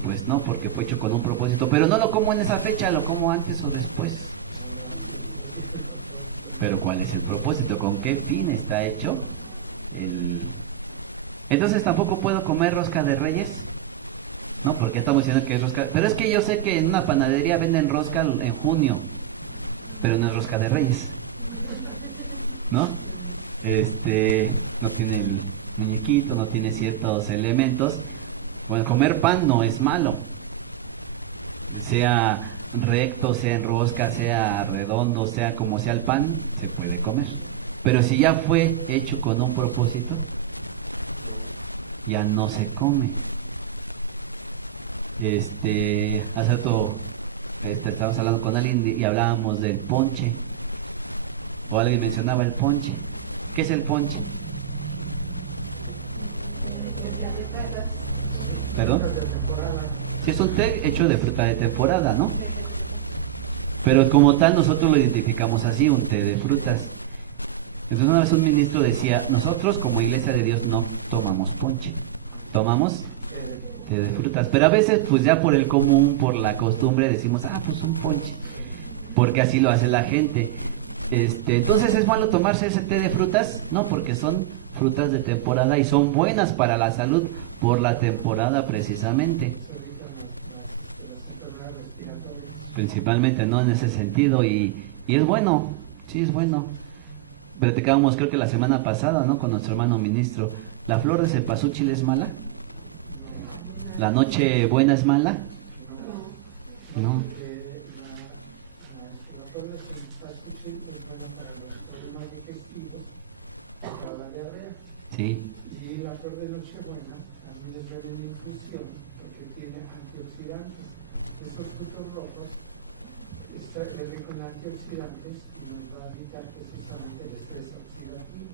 Pues no, porque fue hecho con un propósito, pero no lo como en esa fecha, lo como antes o después. Pero ¿cuál es el propósito? ¿Con qué fin está hecho? Entonces tampoco puedo comer rosca de reyes, ¿no? Porque estamos diciendo que es rosca, pero es que yo sé que en una panadería venden rosca en junio, pero no es rosca de reyes, ¿no? No tiene el muñequito, no tiene ciertos elementos. Bueno, comer pan no es malo, sea recto, sea en rosca, sea redondo, sea como sea el pan, se puede comer. Pero si ya fue hecho con un propósito, ya no se come. Hace rato estábamos hablando con alguien y hablábamos del ponche, o alguien mencionaba el ponche. ¿Qué es el ponche? ¿Perdón? Sí, es un té hecho de fruta de temporada, ¿no? Pero como tal nosotros lo identificamos así, un té de frutas. Entonces una vez un ministro decía, nosotros como Iglesia de Dios no tomamos ponche, tomamos té de frutas. Pero a veces pues ya por el común, por la costumbre decimos, pues un ponche, porque así lo hace la gente. Entonces, ¿es malo tomarse ese té de frutas? No, porque son frutas de temporada y son buenas para la salud por la temporada precisamente. Principalmente, ¿no? En ese sentido, y es bueno, sí es bueno. Platicábamos creo que la semana pasada, ¿no? Con nuestro hermano ministro, ¿la flor de cempasúchil es mala? ¿La noche buena es mala? No. Es buena para los problemas digestivos, para la diarrea. Sí. Y la flor de Nochebuena también es buena en infusión porque tiene antioxidantes. Esos frutos rojos es rico en antioxidantes y nos va a evitar precisamente el estrés oxidativo.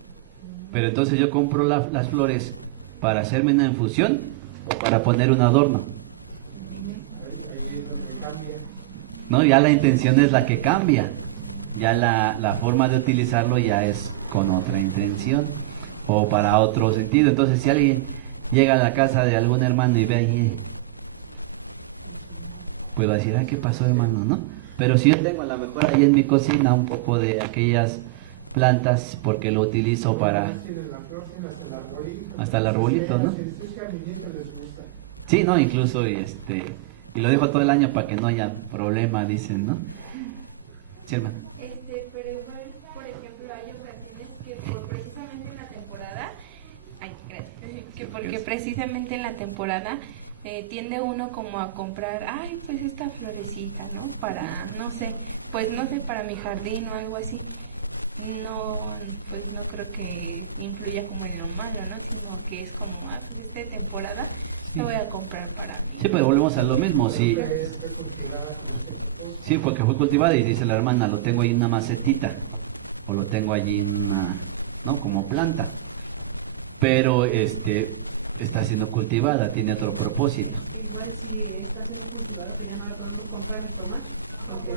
Pero entonces yo compro las flores para hacerme una infusión o para poner un adorno. Ahí es lo que cambia. No, ya la intención es la que cambia. Ya la forma de utilizarlo ya es con otra intención o para otro sentido. Entonces si alguien llega a la casa de algún hermano y ve ahí, puedo decir, ¿qué pasó, hermano? ¿No? Pero si yo tengo a lo mejor ahí en mi cocina un poco de aquellas plantas porque lo utilizo para hasta el arbolito, ¿no? Sí, no, incluso y lo dejo todo el año para que no haya problema, dicen, ¿no? Sí, hermano. Pero igual, por ejemplo, hay ocasiones que precisamente en la temporada, porque precisamente en la temporada tiende uno como a comprar, pues esta florecita, ¿no? Para, no sé, para mi jardín o algo así. No, pues no creo que influya como en lo malo, ¿no? Sino que es como, pues esta temporada lo voy a comprar para mí. Sí, pues volvemos a lo mismo, sí. Sí, porque fue cultivada y dice la hermana, lo tengo ahí en una macetita, o lo tengo allí en una, ¿no? Como planta. Pero está siendo cultivada, tiene otro propósito. Igual si está siendo cultivada, que ya no la podemos comprar ni tomar, porque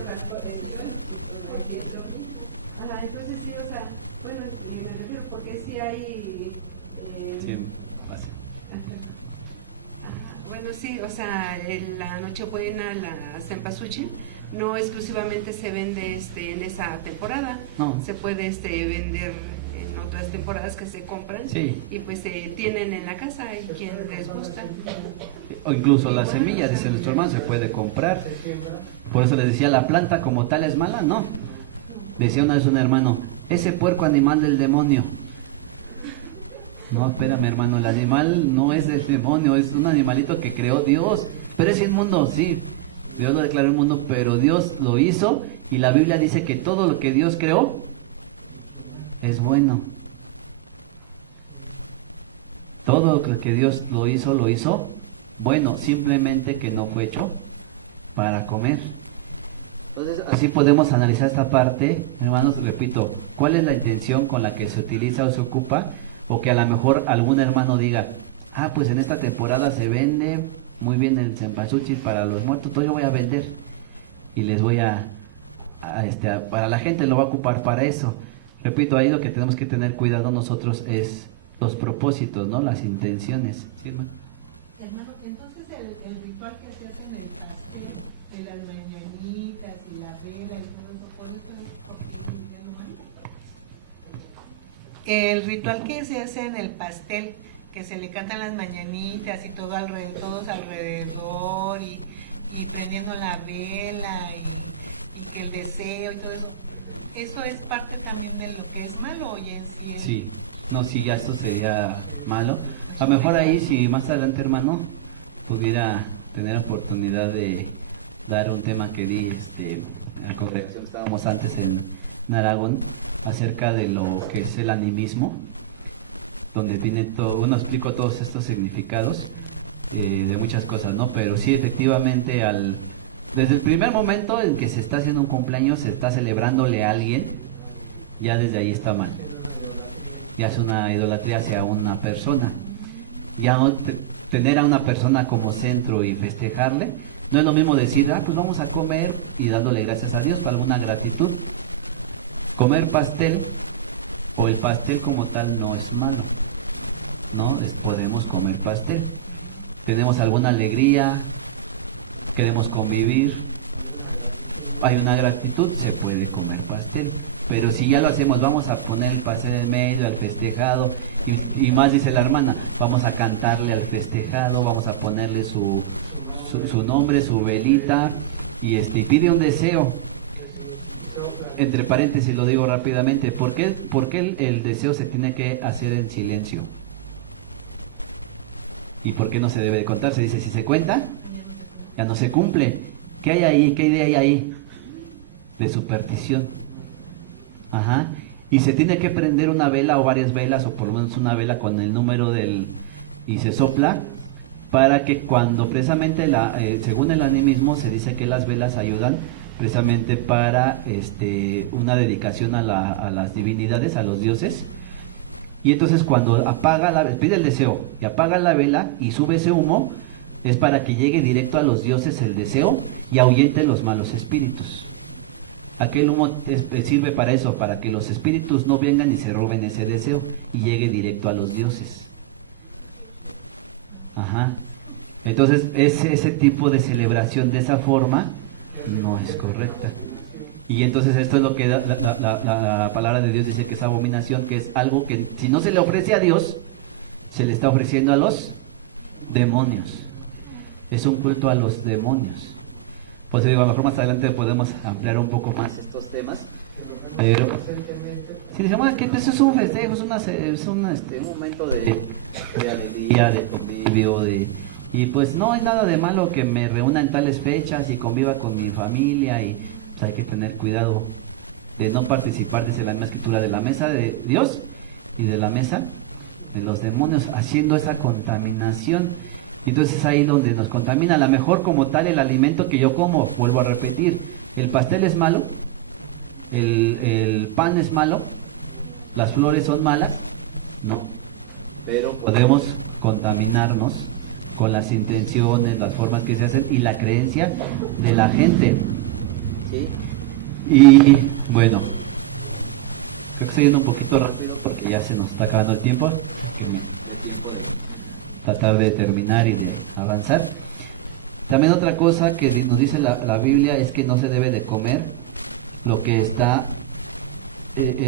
entonces sí, o sea, bueno, y me refiero porque sí hay... Sí, así. Bueno, sí, o sea, la Nochebuena, la cempasúchil, no exclusivamente se vende en esa temporada, no. Se puede vender en otras temporadas que se compran, sí. Y pues se tienen en la casa y quien les gusta. O incluso la semilla, dice nuestro hermano, se puede comprar. Por eso les decía, ¿la planta como tal es mala? No. Decía una vez un hermano, ese puerco animal del demonio. No, espérame, hermano, el animal no es del demonio, es un animalito que creó Dios, pero es inmundo, sí. Dios lo declaró inmundo, pero Dios lo hizo y la Biblia dice que todo lo que Dios creó es bueno. Todo lo que Dios lo hizo bueno, simplemente que no fue hecho para comer. Entonces, así podemos analizar esta parte, hermanos, repito, ¿cuál es la intención con la que se utiliza o se ocupa? O que a lo mejor algún hermano diga, ah, pues en esta temporada se vende muy bien el cempasúchil para los muertos, entonces yo voy a vender y les voy para la gente lo va a ocupar para eso. Repito, ahí lo que tenemos que tener cuidado nosotros es los propósitos, ¿no? Las intenciones. ¿Sí, hermano? Hermano, entonces el ritual que se hace en el pastel, de las mañanitas y la vela y todo eso, ¿por eso es porque es lo malo? El ritual que se hace en el pastel, que se le cantan las mañanitas y todo alrededor, todos alrededor y prendiendo la vela y que el deseo y todo eso, ¿eso es parte también de lo que es malo o ya en sí es? Sí, no, sí, ya esto sería malo. A lo mejor ahí, si más adelante, hermano, pudiera tener oportunidad de dar un tema que di en la congregación que estábamos antes en Aragón, acerca de lo que es el animismo, donde tiene todo, bueno, explico todos estos significados de muchas cosas, ¿no? Pero sí, efectivamente, desde el primer momento en que se está haciendo un cumpleaños, se está celebrándole a alguien, ya desde ahí está mal. Ya es una idolatría hacia una persona. Ya no tener a una persona como centro y festejarle, no es lo mismo decir, pues vamos a comer y dándole gracias a Dios para alguna gratitud. Comer pastel o el pastel como tal no es malo, ¿no? Podemos comer pastel. Tenemos alguna alegría, queremos convivir, hay una gratitud, se puede comer pastel. Pero si ya lo hacemos, vamos a poner el pastel en medio, al festejado, y más dice la hermana, vamos a cantarle al festejado, vamos a ponerle su nombre, su velita, y pide un deseo. Entre paréntesis lo digo rápidamente, ¿por qué el deseo se tiene que hacer en silencio? ¿Y por qué no se debe de contar? Se dice, si se cuenta, ya no se cumple. ¿Qué hay ahí? ¿Qué idea hay ahí? De superstición. Ajá. Y se tiene que prender una vela o varias velas, o por lo menos una vela con el número y se sopla, para que cuando precisamente, según el animismo, se dice que las velas ayudan precisamente para una dedicación a las divinidades, a los dioses. Y entonces cuando pide el deseo y apaga la vela y sube ese humo, es para que llegue directo a los dioses el deseo y ahuyente los malos espíritus. Aquel humo sirve para eso, para que los espíritus no vengan y se roben ese deseo y llegue directo a los dioses. Ajá. Entonces ese tipo de celebración de esa forma no es correcta. Y entonces esto es lo que la palabra de Dios dice que es abominación, que es algo que si no se le ofrece a Dios, se le está ofreciendo a los demonios. Es un culto a los demonios. Pues digo, a lo mejor más adelante podemos ampliar un poco más estos temas. Pero si decimos que pues es un festejo, es un momento de alegría, de convivio, y pues no hay nada de malo que me reúna en tales fechas y conviva con mi familia, y pues hay que tener cuidado de no participar, dice la misma escritura, de la mesa de Dios y de la mesa de los demonios, haciendo esa contaminación. Entonces ahí donde nos contamina, a lo mejor como tal el alimento que yo como, vuelvo a repetir, el pastel es malo, el pan es malo, las flores son malas, no, pero podemos contaminarnos con las intenciones, las formas que se hacen y la creencia de la gente. ¿Sí? Y bueno, creo que estoy yendo un poquito rápido porque ya se nos está acabando el tiempo, que me dé tiempo de tratar de terminar y de avanzar. También otra cosa que nos dice la Biblia es que no se debe de comer lo que está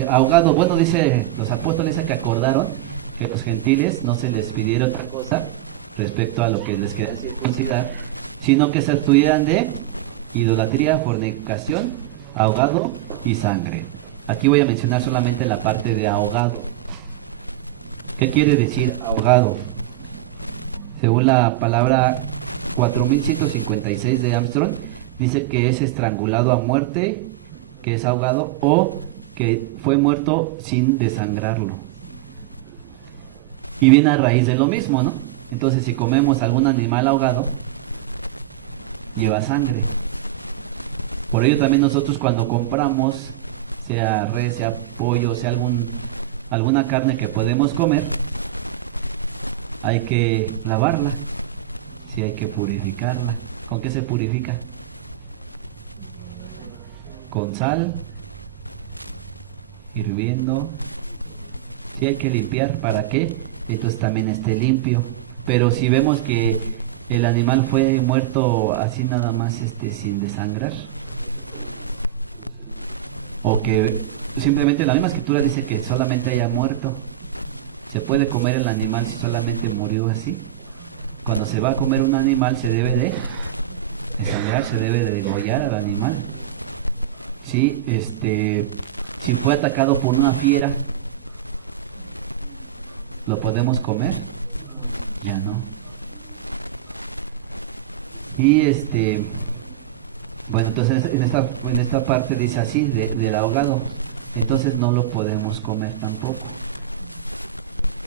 ahogado. Bueno, dice los apóstoles que acordaron que los gentiles no se les pidiera otra cosa respecto a lo que les quería circuncidar, sino que se abstuvieran de idolatría, fornicación, ahogado y sangre. Aquí voy a mencionar solamente la parte de ahogado. ¿Qué quiere decir ahogado? Según la palabra 4156 de Armstrong, dice que es estrangulado a muerte, que es ahogado, o que fue muerto sin desangrarlo. Y viene a raíz de lo mismo, ¿no? Entonces, si comemos algún animal ahogado, lleva sangre. Por ello también nosotros cuando compramos, sea res, sea pollo, sea alguna carne que podemos comer, hay que lavarla, sí, hay que purificarla. ¿Con qué se purifica? Con sal, hirviendo. Sí, hay que limpiar. ¿Para qué? Entonces también esté limpio. Pero si vemos que el animal fue muerto así nada más sin desangrar, o que simplemente la misma escritura dice que solamente haya muerto, ¿se puede comer el animal si solamente murió así? Cuando se va a comer un animal se debe de desangrar, se debe de degollar al animal. Sí, si fue atacado por una fiera, ¿lo podemos comer? Ya no. Y bueno, entonces en esta parte dice así, del ahogado, entonces no lo podemos comer tampoco.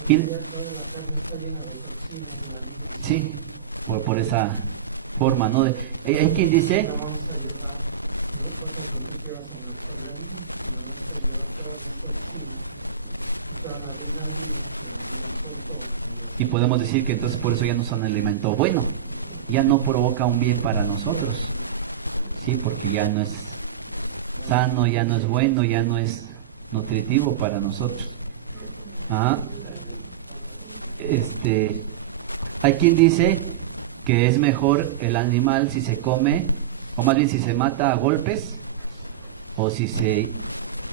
Y, Toda la carne está llena de toxinas. sí, por esa forma, ¿no? Hay quien dice, No vamos a llevar los cosas nutritivas a nuestro organismo, no vamos a llevar todas las toxinas y toda la adrenalina que nos soltó. y podemos decir que entonces por eso ya no son alimento bueno, ya no provoca un bien para nosotros, sí, porque ya no es sano, ya no es bueno, ya no es nutritivo para nosotros. Hay quien dice que es mejor el animal si se come, o más bien si se mata a golpes, o si se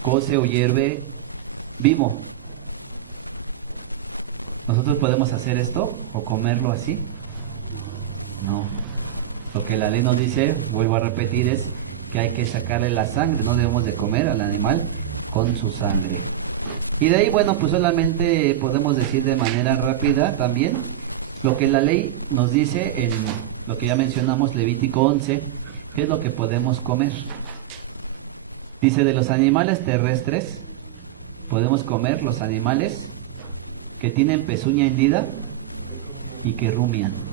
cose o hierve vivo. ¿Nosotros podemos hacer esto o comerlo así? No. Lo que la ley nos dice, vuelvo a repetir, es que hay que sacarle la sangre, no debemos de comer al animal con su sangre. Y de ahí, bueno, pues solamente podemos decir de manera rápida también lo que la ley nos dice en lo que ya mencionamos, Levítico 11, qué es lo que podemos comer. Dice, de los animales terrestres, podemos comer los animales que tienen pezuña hendida y que rumian.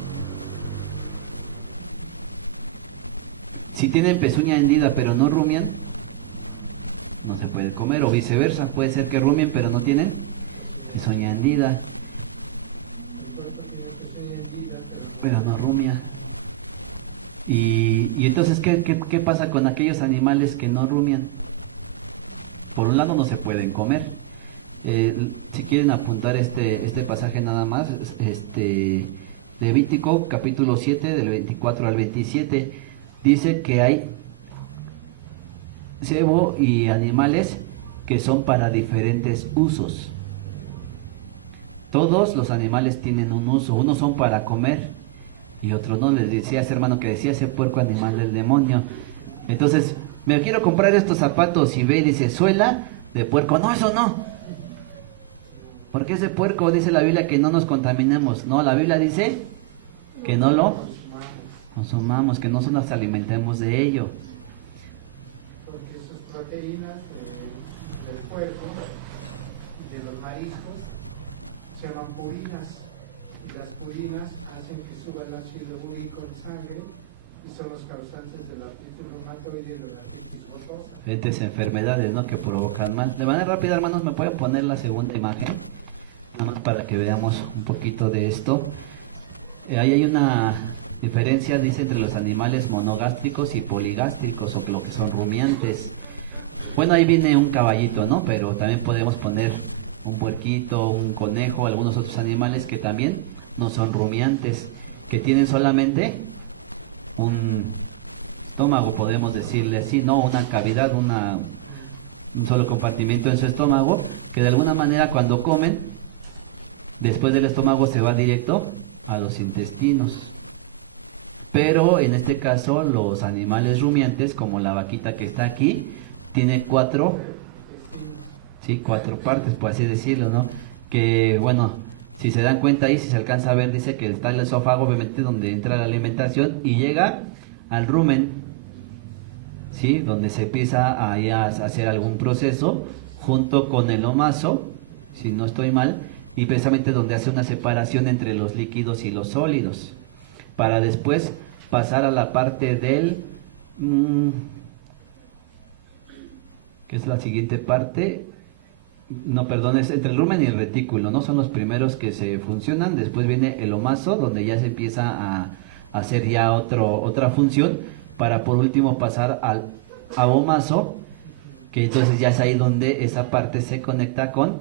Si tienen pezuña hendida pero no rumian, no se puede comer, o viceversa, puede ser que rumien pero no tienen pezuña hendida, El cuerpo tiene pezuña hendida, pero no rumia. Y entonces, ¿qué pasa con aquellos animales que no rumian? Por un lado no se pueden comer. Si quieren apuntar este pasaje nada más, Levítico capítulo 7 del 24 al 27, dice que hay cebo y animales que son para diferentes usos. Todos los animales tienen un uso, unos son para comer y otros no. Les decía ese hermano que decía ese puerco animal del demonio. Entonces, me quiero comprar estos zapatos y ve y dice, suela de puerco. No, eso no. Porque ese puerco dice la Biblia que no nos contaminemos. No, la Biblia dice que no lo consumamos, que no nos alimentemos de ello. porque sus proteínas del puerco y de los mariscos se llaman purinas, y las purinas hacen que suba el ácido úrico en sangre y son los causantes de la artritis reumatoide y de la artritis gotosa. Diferentes enfermedades, ¿no?, que provocan mal. De manera rápida, hermanos, ¿me pueden poner la segunda imagen? Nada más para que veamos un poquito de esto. Ahí hay una diferencia, dice, entre los animales monogástricos y poligástricos, o lo que son rumiantes. Bueno, ahí viene un caballito, ¿no? Pero también podemos poner un puerquito, un conejo, algunos otros animales que también no son rumiantes, que tienen solamente un estómago, podemos decirle así, no una cavidad, un solo compartimento en su estómago, que de alguna manera cuando comen, después del estómago se va directo a los intestinos. Pero en este caso los animales rumiantes, como la vaquita que está aquí, tiene cuatro partes, por así decirlo, ¿no? que bueno, si se dan cuenta ahí, si se alcanza a ver, dice que está el esófago, obviamente donde entra la alimentación y llega al rumen, ¿sí? Donde se empieza ahí a hacer algún proceso junto con el omaso, si no estoy mal, y precisamente donde hace una separación entre los líquidos y los sólidos, para después pasar a la parte del, que es la siguiente parte, no, perdón, es entre el rumen y el retículo, ¿no? Son los primeros que se funcionan, después viene el omaso, donde ya se empieza a hacer ya otra función, para por último pasar al abomaso, que entonces ya es ahí donde esa parte se conecta con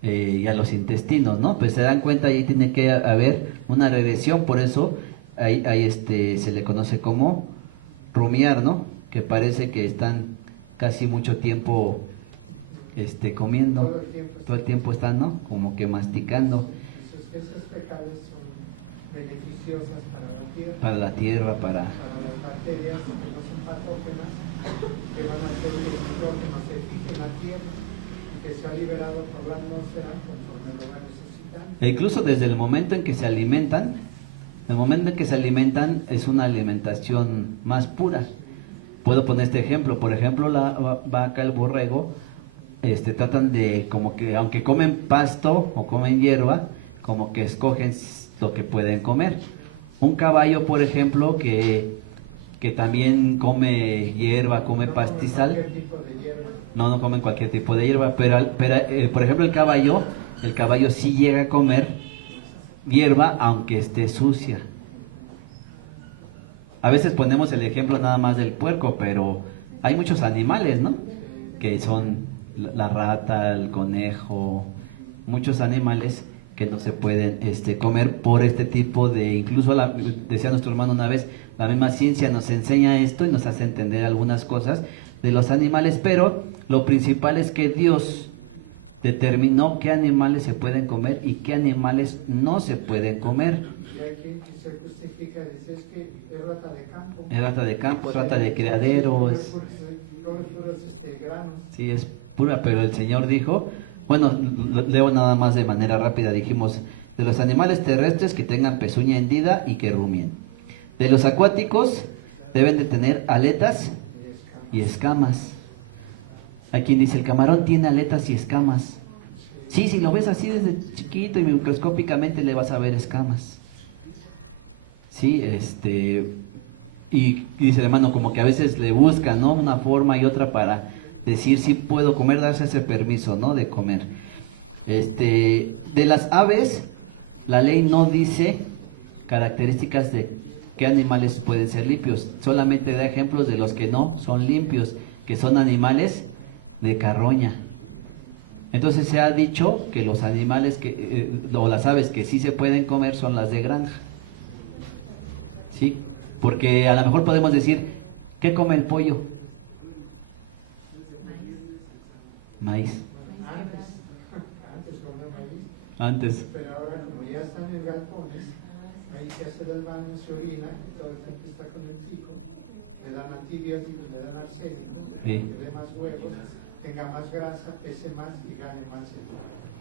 ya los intestinos, ¿no? Pues se dan cuenta, ahí tiene que haber una regresión, por eso ahí se le conoce como rumiar, ¿no? Que parece que están casi mucho tiempo comiendo, todo el tiempo están, ¿no? Como que masticando. Esas fecales son beneficiosas para la tierra, para las bacterias que no son patógenas, que van a hacer que el nitrógeno se fije en la tierra y que sea liberado por la atmósfera conforme lo va necesitando. E incluso desde el momento en que se alimentan, es una alimentación más pura. Puedo poner este ejemplo, por ejemplo, la vaca, el borrego, tratan de, como que aunque comen pasto o comen hierba, como que escogen lo que pueden comer. Un caballo, por ejemplo, que también come hierba, come pastizal. No comen cualquier tipo de hierba, pero por ejemplo el caballo sí llega a comer hierba aunque esté sucia. A veces ponemos el ejemplo nada más del puerco, pero hay muchos animales, ¿no? Que son la rata, el conejo, muchos animales que no se pueden comer por este tipo de, incluso decía nuestro hermano una vez, la misma ciencia nos enseña esto y nos hace entender algunas cosas de los animales, pero lo principal es que Dios determinó qué animales se pueden comer y qué animales no se pueden comer. Y hay quien se justifica, dice, es que es rata de campo. Es rata de campo, es rata de criadero, es... granos. Sí, es pura, pero el Señor dijo, bueno, leo nada más de manera rápida, dijimos, de los animales terrestres que tengan pezuña hendida y que rumien. De los acuáticos deben de tener aletas y escamas. Hay quien dice, el camarón tiene aletas y escamas. Sí, si lo ves así desde chiquito y microscópicamente le vas a ver escamas. Sí, y dice el hermano, como que a veces le buscan, ¿no? Una forma y otra para decir si puedo comer, darse ese permiso, ¿no? De comer. De las aves, la ley no dice características de qué animales pueden ser limpios, solamente da ejemplos de los que no son limpios, que son animales de carroña. Entonces se ha dicho que los animales o las aves que sí se pueden comer son las de granja. ¿Sí? Porque a lo mejor podemos decir, ¿qué come el pollo? Maíz. Antes comía maíz. Antes. Pero ahora como ya están en galpones, ahí se hace el baño, se orina, y todo el tiempo está con el pico, le dan antibióticos, le dan arsénico, Sí. que dé más huevos, tenga más grasa, pese más y gane más.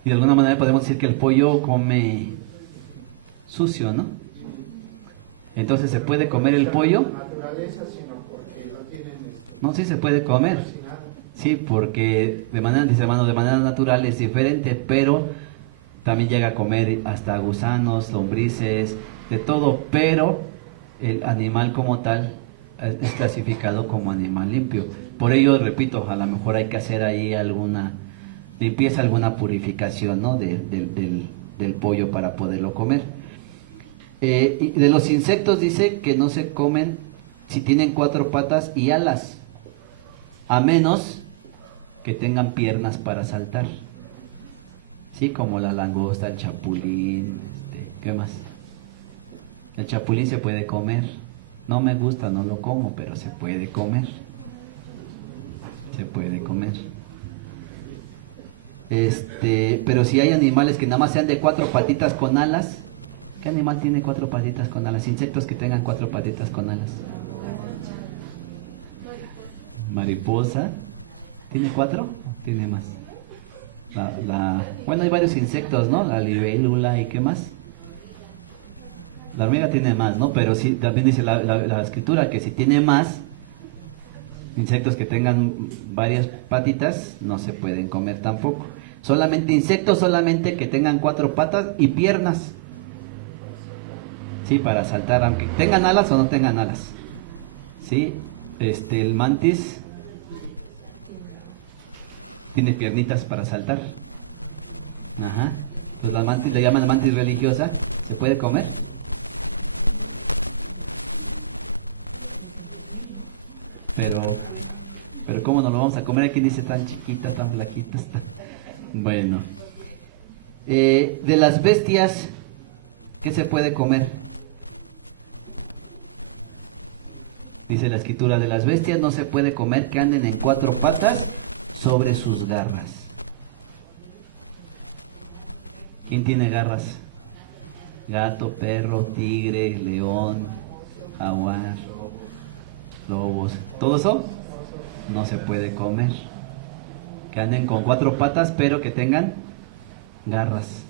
Y de alguna manera podemos decir que el pollo come sucio, ¿no? Entonces, ¿se puede comer el pollo? No por naturaleza, sino porque lo tienen No, sí se puede comer. cocinado. Sí, porque de manera, dice hermano, de manera natural es diferente, pero también llega a comer hasta gusanos, lombrices, de todo, pero el animal como tal es clasificado como animal limpio. Por ello, repito, a lo mejor hay que hacer ahí alguna limpieza, alguna purificación, ¿no? del pollo para poderlo comer. Y de los insectos dice que no se comen si tienen 4 patas y alas, a menos que tengan piernas para saltar. Sí, como la langosta, el chapulín, ¿qué más? El chapulín se puede comer. No me gusta, no lo como, pero se puede comer. Se puede comer. Pero si hay animales que nada más sean de 4 patitas con alas, ¿qué animal tiene 4 patitas con alas? Insectos que tengan 4 patitas con alas. Mariposa. ¿Tiene 4? ¿O tiene más? Bueno, hay varios insectos, ¿no? La libélula y qué más. La hormiga tiene más, ¿no? Pero sí, también dice la escritura que si tiene más insectos que tengan varias patitas, no se pueden comer tampoco. Solamente insectos, solamente que tengan 4 patas y piernas. Sí, para saltar, aunque tengan alas o no tengan alas. Sí, el mantis tiene piernitas para saltar. Ajá. Pues la mantis le llaman mantis religiosa. ¿Se puede comer? Pero ¿cómo no lo vamos a comer? Aquí dice tan chiquita, tan flaquita está. Bueno. De las bestias, ¿qué se puede comer? Dice la escritura, de las bestias no se puede comer que anden en 4 patas sobre sus garras. ¿Quién tiene garras? Gato, perro, tigre, león, jaguar, lobos. ¿Todo eso? No se puede comer. Que anden con 4 patas, pero que tengan garras.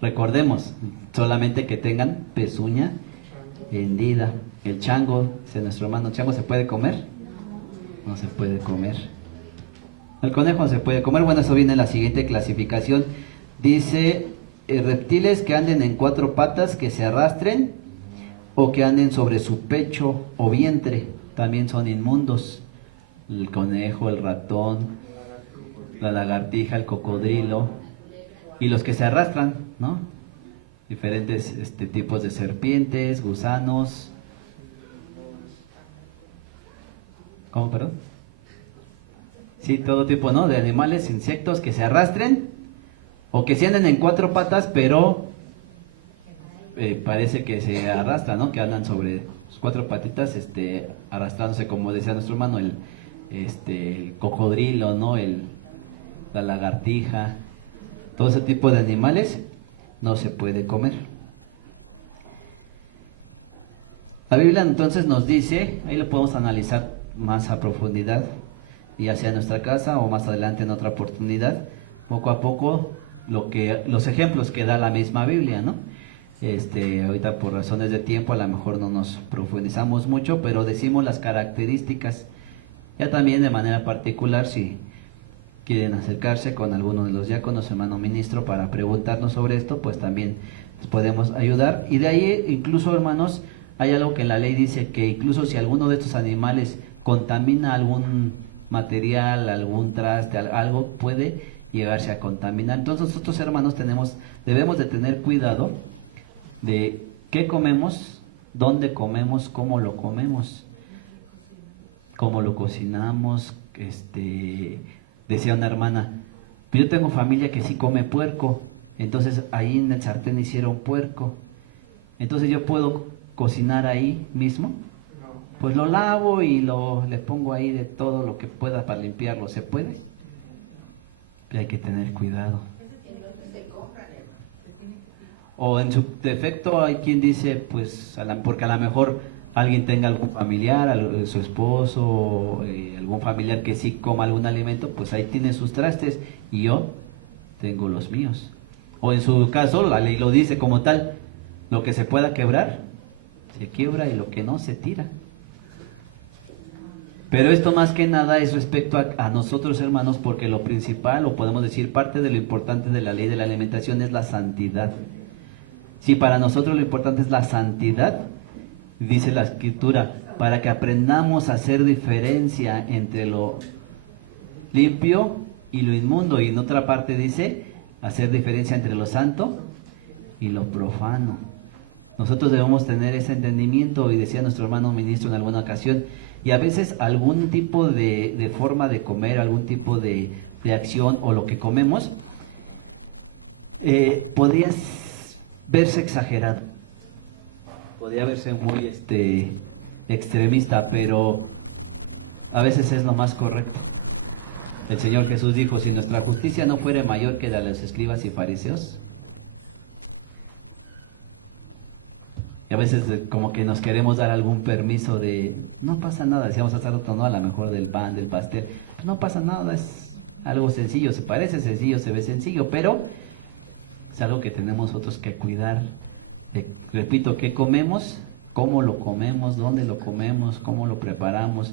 Recordemos, solamente que tengan pezuña hendida. El chango, dice nuestro hermano, ¿chango se puede comer? No se puede comer. El conejo se puede comer. Bueno, eso viene en la siguiente clasificación. Dice, reptiles que anden en 4 patas, que se arrastren, o que anden sobre su pecho o vientre, también son inmundos. El conejo, el ratón, la lagartija, el cocodrilo, y los que se arrastran, ¿no? Diferentes tipos de serpientes, gusanos. ¿Cómo, perdón? Sí, todo tipo, ¿no? De animales, insectos que se arrastren o que se anden en 4 patas, pero parece que se arrastran, ¿no? Que andan sobre sus 4 patitas, arrastrándose, como decía nuestro hermano, el cocodrilo, ¿no? La lagartija, todo ese tipo de animales no se puede comer. La Biblia entonces nos dice, ahí lo podemos analizar más a profundidad, ya sea en nuestra casa o más adelante en otra oportunidad, poco a poco los ejemplos que da la misma Biblia, ¿no? Ahorita por razones de tiempo a lo mejor no nos profundizamos mucho, pero decimos las características. Ya también de manera particular, si quieren acercarse con alguno de los diáconos, hermano ministro, para preguntarnos sobre esto, pues también les podemos ayudar. Y de ahí incluso, hermanos, hay algo que en la ley dice que incluso si alguno de estos animales contamina algún material, algún traste, algo, puede llegarse a contaminar. Entonces nosotros, hermanos, debemos de tener cuidado de qué comemos, dónde comemos, cómo lo comemos, cómo lo cocinamos. Decía una hermana, yo tengo familia que sí come puerco, entonces ahí en el sartén hicieron puerco, entonces yo puedo cocinar ahí mismo. Pues lo lavo y le pongo ahí de todo lo que pueda para limpiarlo. ¿Se puede? Y hay que tener cuidado. O en su defecto hay quien dice, pues, porque a lo mejor alguien tenga algún familiar, su esposo, algún familiar que sí coma algún alimento, pues ahí tiene sus trastes y yo tengo los míos. O en su caso, la ley lo dice como tal, lo que se pueda quebrar, se quiebra y lo que no, se tira. Pero esto más que nada es respecto a nosotros, hermanos, porque lo principal, o podemos decir parte de lo importante de la ley de la alimentación es la santidad. Si para nosotros lo importante es la santidad, dice la Escritura, para que aprendamos a hacer diferencia entre lo limpio y lo inmundo. Y en otra parte dice, hacer diferencia entre lo santo y lo profano. Nosotros debemos tener ese entendimiento, y decía nuestro hermano ministro en alguna ocasión, y a veces algún tipo de forma de comer, algún tipo de acción o lo que comemos, podría verse exagerado, podría verse muy extremista, pero a veces es lo más correcto. El Señor Jesús dijo, si nuestra justicia no fuere mayor que la de los escribas y fariseos. Y a veces como que nos queremos dar algún permiso de, no pasa nada, decíamos hace rato, no, a lo mejor del pan, del pastel, pues no pasa nada, es algo sencillo, se parece sencillo, se ve sencillo, pero es algo que tenemos nosotros que cuidar. Repito, ¿qué comemos? ¿Cómo lo comemos? ¿Dónde lo comemos? ¿Cómo lo preparamos?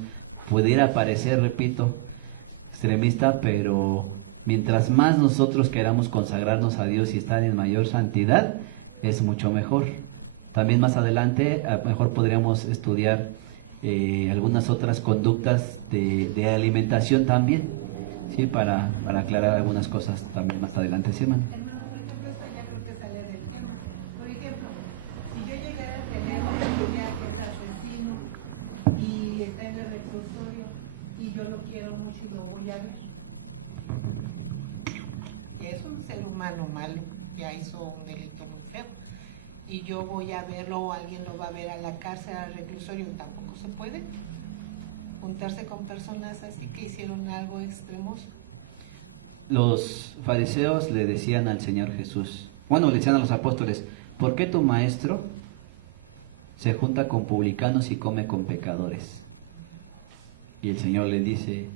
Pudiera parecer, repito, extremista, pero mientras más nosotros queramos consagrarnos a Dios y estar en mayor santidad, es mucho mejor. También más adelante, a lo mejor podríamos estudiar algunas otras conductas de alimentación también, ¿sí? Para aclarar algunas cosas también más adelante, ¿sí, hermano? Hermano, por ejemplo, esto ya creo que sale del tema. Por ejemplo, si yo llegara a tener un familiar que es asesino y está en el reclusorio y yo lo quiero mucho y lo voy a ver, y es un ser humano malo, ya hizo un delito muy feo, y yo voy a verlo o alguien lo va a ver a la cárcel, al reclusorio, tampoco se puede juntarse con personas así que hicieron algo extremoso. Los fariseos le decían al Señor Jesús, bueno, le decían a los apóstoles, ¿por qué tu maestro se junta con publicanos y come con pecadores? Y el Señor le dice,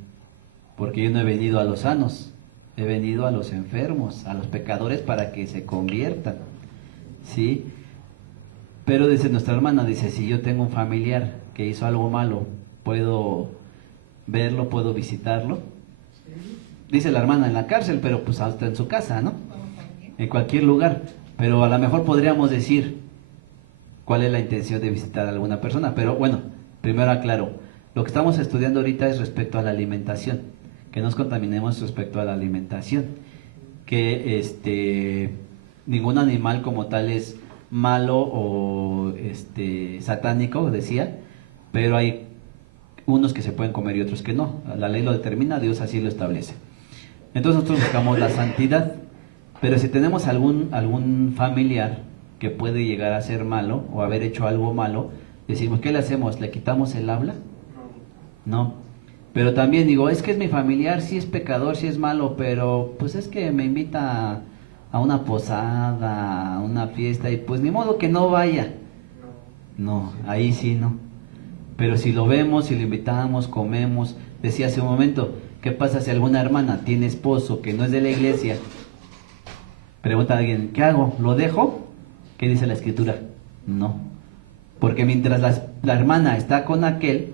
porque yo no he venido a los sanos, he venido a los enfermos, a los pecadores para que se conviertan, ¿sí? Pero dice nuestra hermana, dice, si yo tengo un familiar que hizo algo malo, ¿puedo verlo, puedo visitarlo? Dice la hermana en la cárcel, pero pues hasta en su casa, ¿no? En cualquier lugar. Pero a lo mejor podríamos decir cuál es la intención de visitar a alguna persona. Pero bueno, primero aclaro, lo que estamos estudiando ahorita es respecto a la alimentación. Que nos contaminemos respecto a la alimentación. Que ningún animal como tal es malo o satánico, decía, pero hay unos que se pueden comer y otros que no. La ley lo determina, Dios así lo establece. Entonces nosotros buscamos la santidad, pero si tenemos algún familiar que puede llegar a ser malo o haber hecho algo malo, decimos, ¿qué le hacemos? ¿Le quitamos el habla? No. Pero también digo, es que es mi familiar, sí es pecador, sí es malo, pero pues es que me invita a una posada, a una fiesta, y pues ni modo que no vaya. No, ahí sí no. Pero si lo vemos, si lo invitamos, comemos. Decía hace un momento, ¿qué pasa si alguna hermana tiene esposo que no es de la iglesia? Pregunta a alguien, ¿qué hago? ¿Lo dejo? ¿Qué dice la escritura? No. Porque mientras la hermana está con aquel,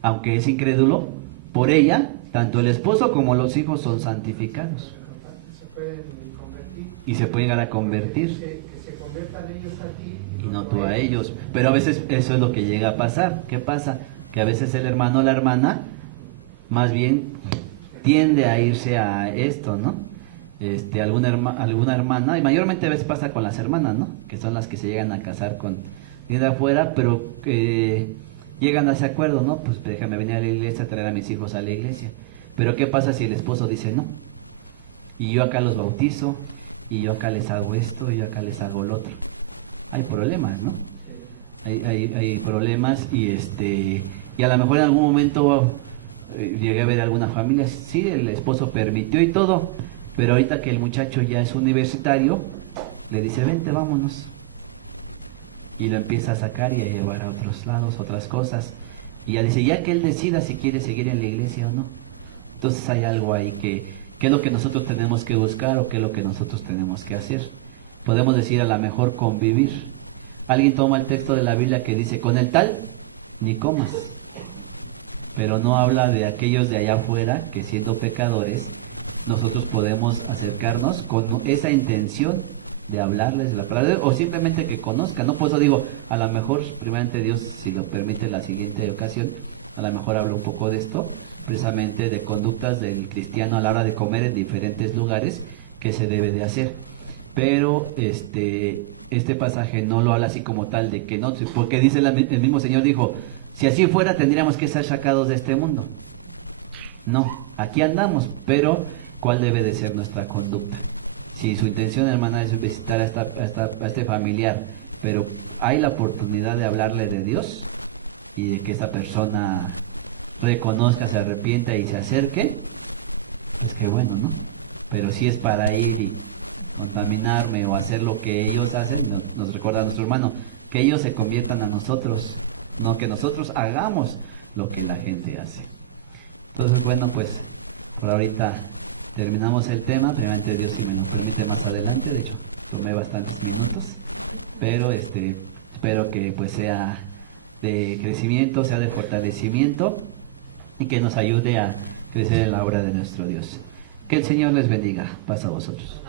aunque es incrédulo, por ella, tanto el esposo como los hijos son santificados. Se pueden convertir. Y se pueden llegar a convertir. Que se conviertan ellos a ti. Y no tú a ellos. Pero a veces eso es lo que llega a pasar. ¿Qué pasa? Que a veces el hermano o la hermana más bien tiende a irse a esto, ¿no? Alguna hermana, y mayormente a veces pasa con las hermanas, ¿no? Que son las que se llegan a casar con de afuera, pero que llegan a ese acuerdo, ¿no? Pues déjame venir a la iglesia, traer a mis hijos a la iglesia. Pero ¿qué pasa si el esposo dice no? Y yo acá los bautizo, y yo acá les hago esto, y yo acá les hago lo otro. Hay problemas, ¿no? Hay problemas y a lo mejor en algún momento llegué a ver alguna familia, sí, el esposo permitió y todo, pero ahorita que el muchacho ya es universitario, le dice, vente, vámonos. Y lo empieza a sacar y a llevar a otros lados, otras cosas. Y ya dice, ya que él decida si quiere seguir en la iglesia o no. Entonces hay algo ahí que es lo que nosotros tenemos que buscar o qué es lo que nosotros tenemos que hacer. Podemos decir a lo mejor convivir. Alguien toma el texto de la Biblia que dice, con el tal, ni comas. Pero no habla de aquellos de allá afuera que siendo pecadores, nosotros podemos acercarnos con esa intención de hablarles de la palabra o simplemente que conozcan, ¿no? Por eso digo, a lo mejor, primeramente Dios, si lo permite la siguiente ocasión, a lo mejor hablo un poco de esto, precisamente de conductas del cristiano a la hora de comer en diferentes lugares que se debe de hacer. Pero este pasaje no lo habla así como tal de que no, porque dice el mismo Señor dijo, si así fuera tendríamos que ser sacados de este mundo. No, aquí andamos, pero ¿cuál debe de ser nuestra conducta? Si su intención, hermana, es visitar a este familiar, pero hay la oportunidad de hablarle de Dios y de que esa persona reconozca, se arrepienta y se acerque, es que bueno, ¿no? Pero si es para ir y contaminarme o hacer lo que ellos hacen, nos recuerda a nuestro hermano, que ellos se conviertan a nosotros, no que nosotros hagamos lo que la gente hace. Entonces, bueno, pues Por ahorita terminamos el tema, primeramente Dios si me lo permite más adelante, de hecho tomé bastantes minutos, pero espero que pues sea de crecimiento, sea de fortalecimiento y que nos ayude a crecer en la obra de nuestro Dios. Que el Señor les bendiga. Paz a vosotros.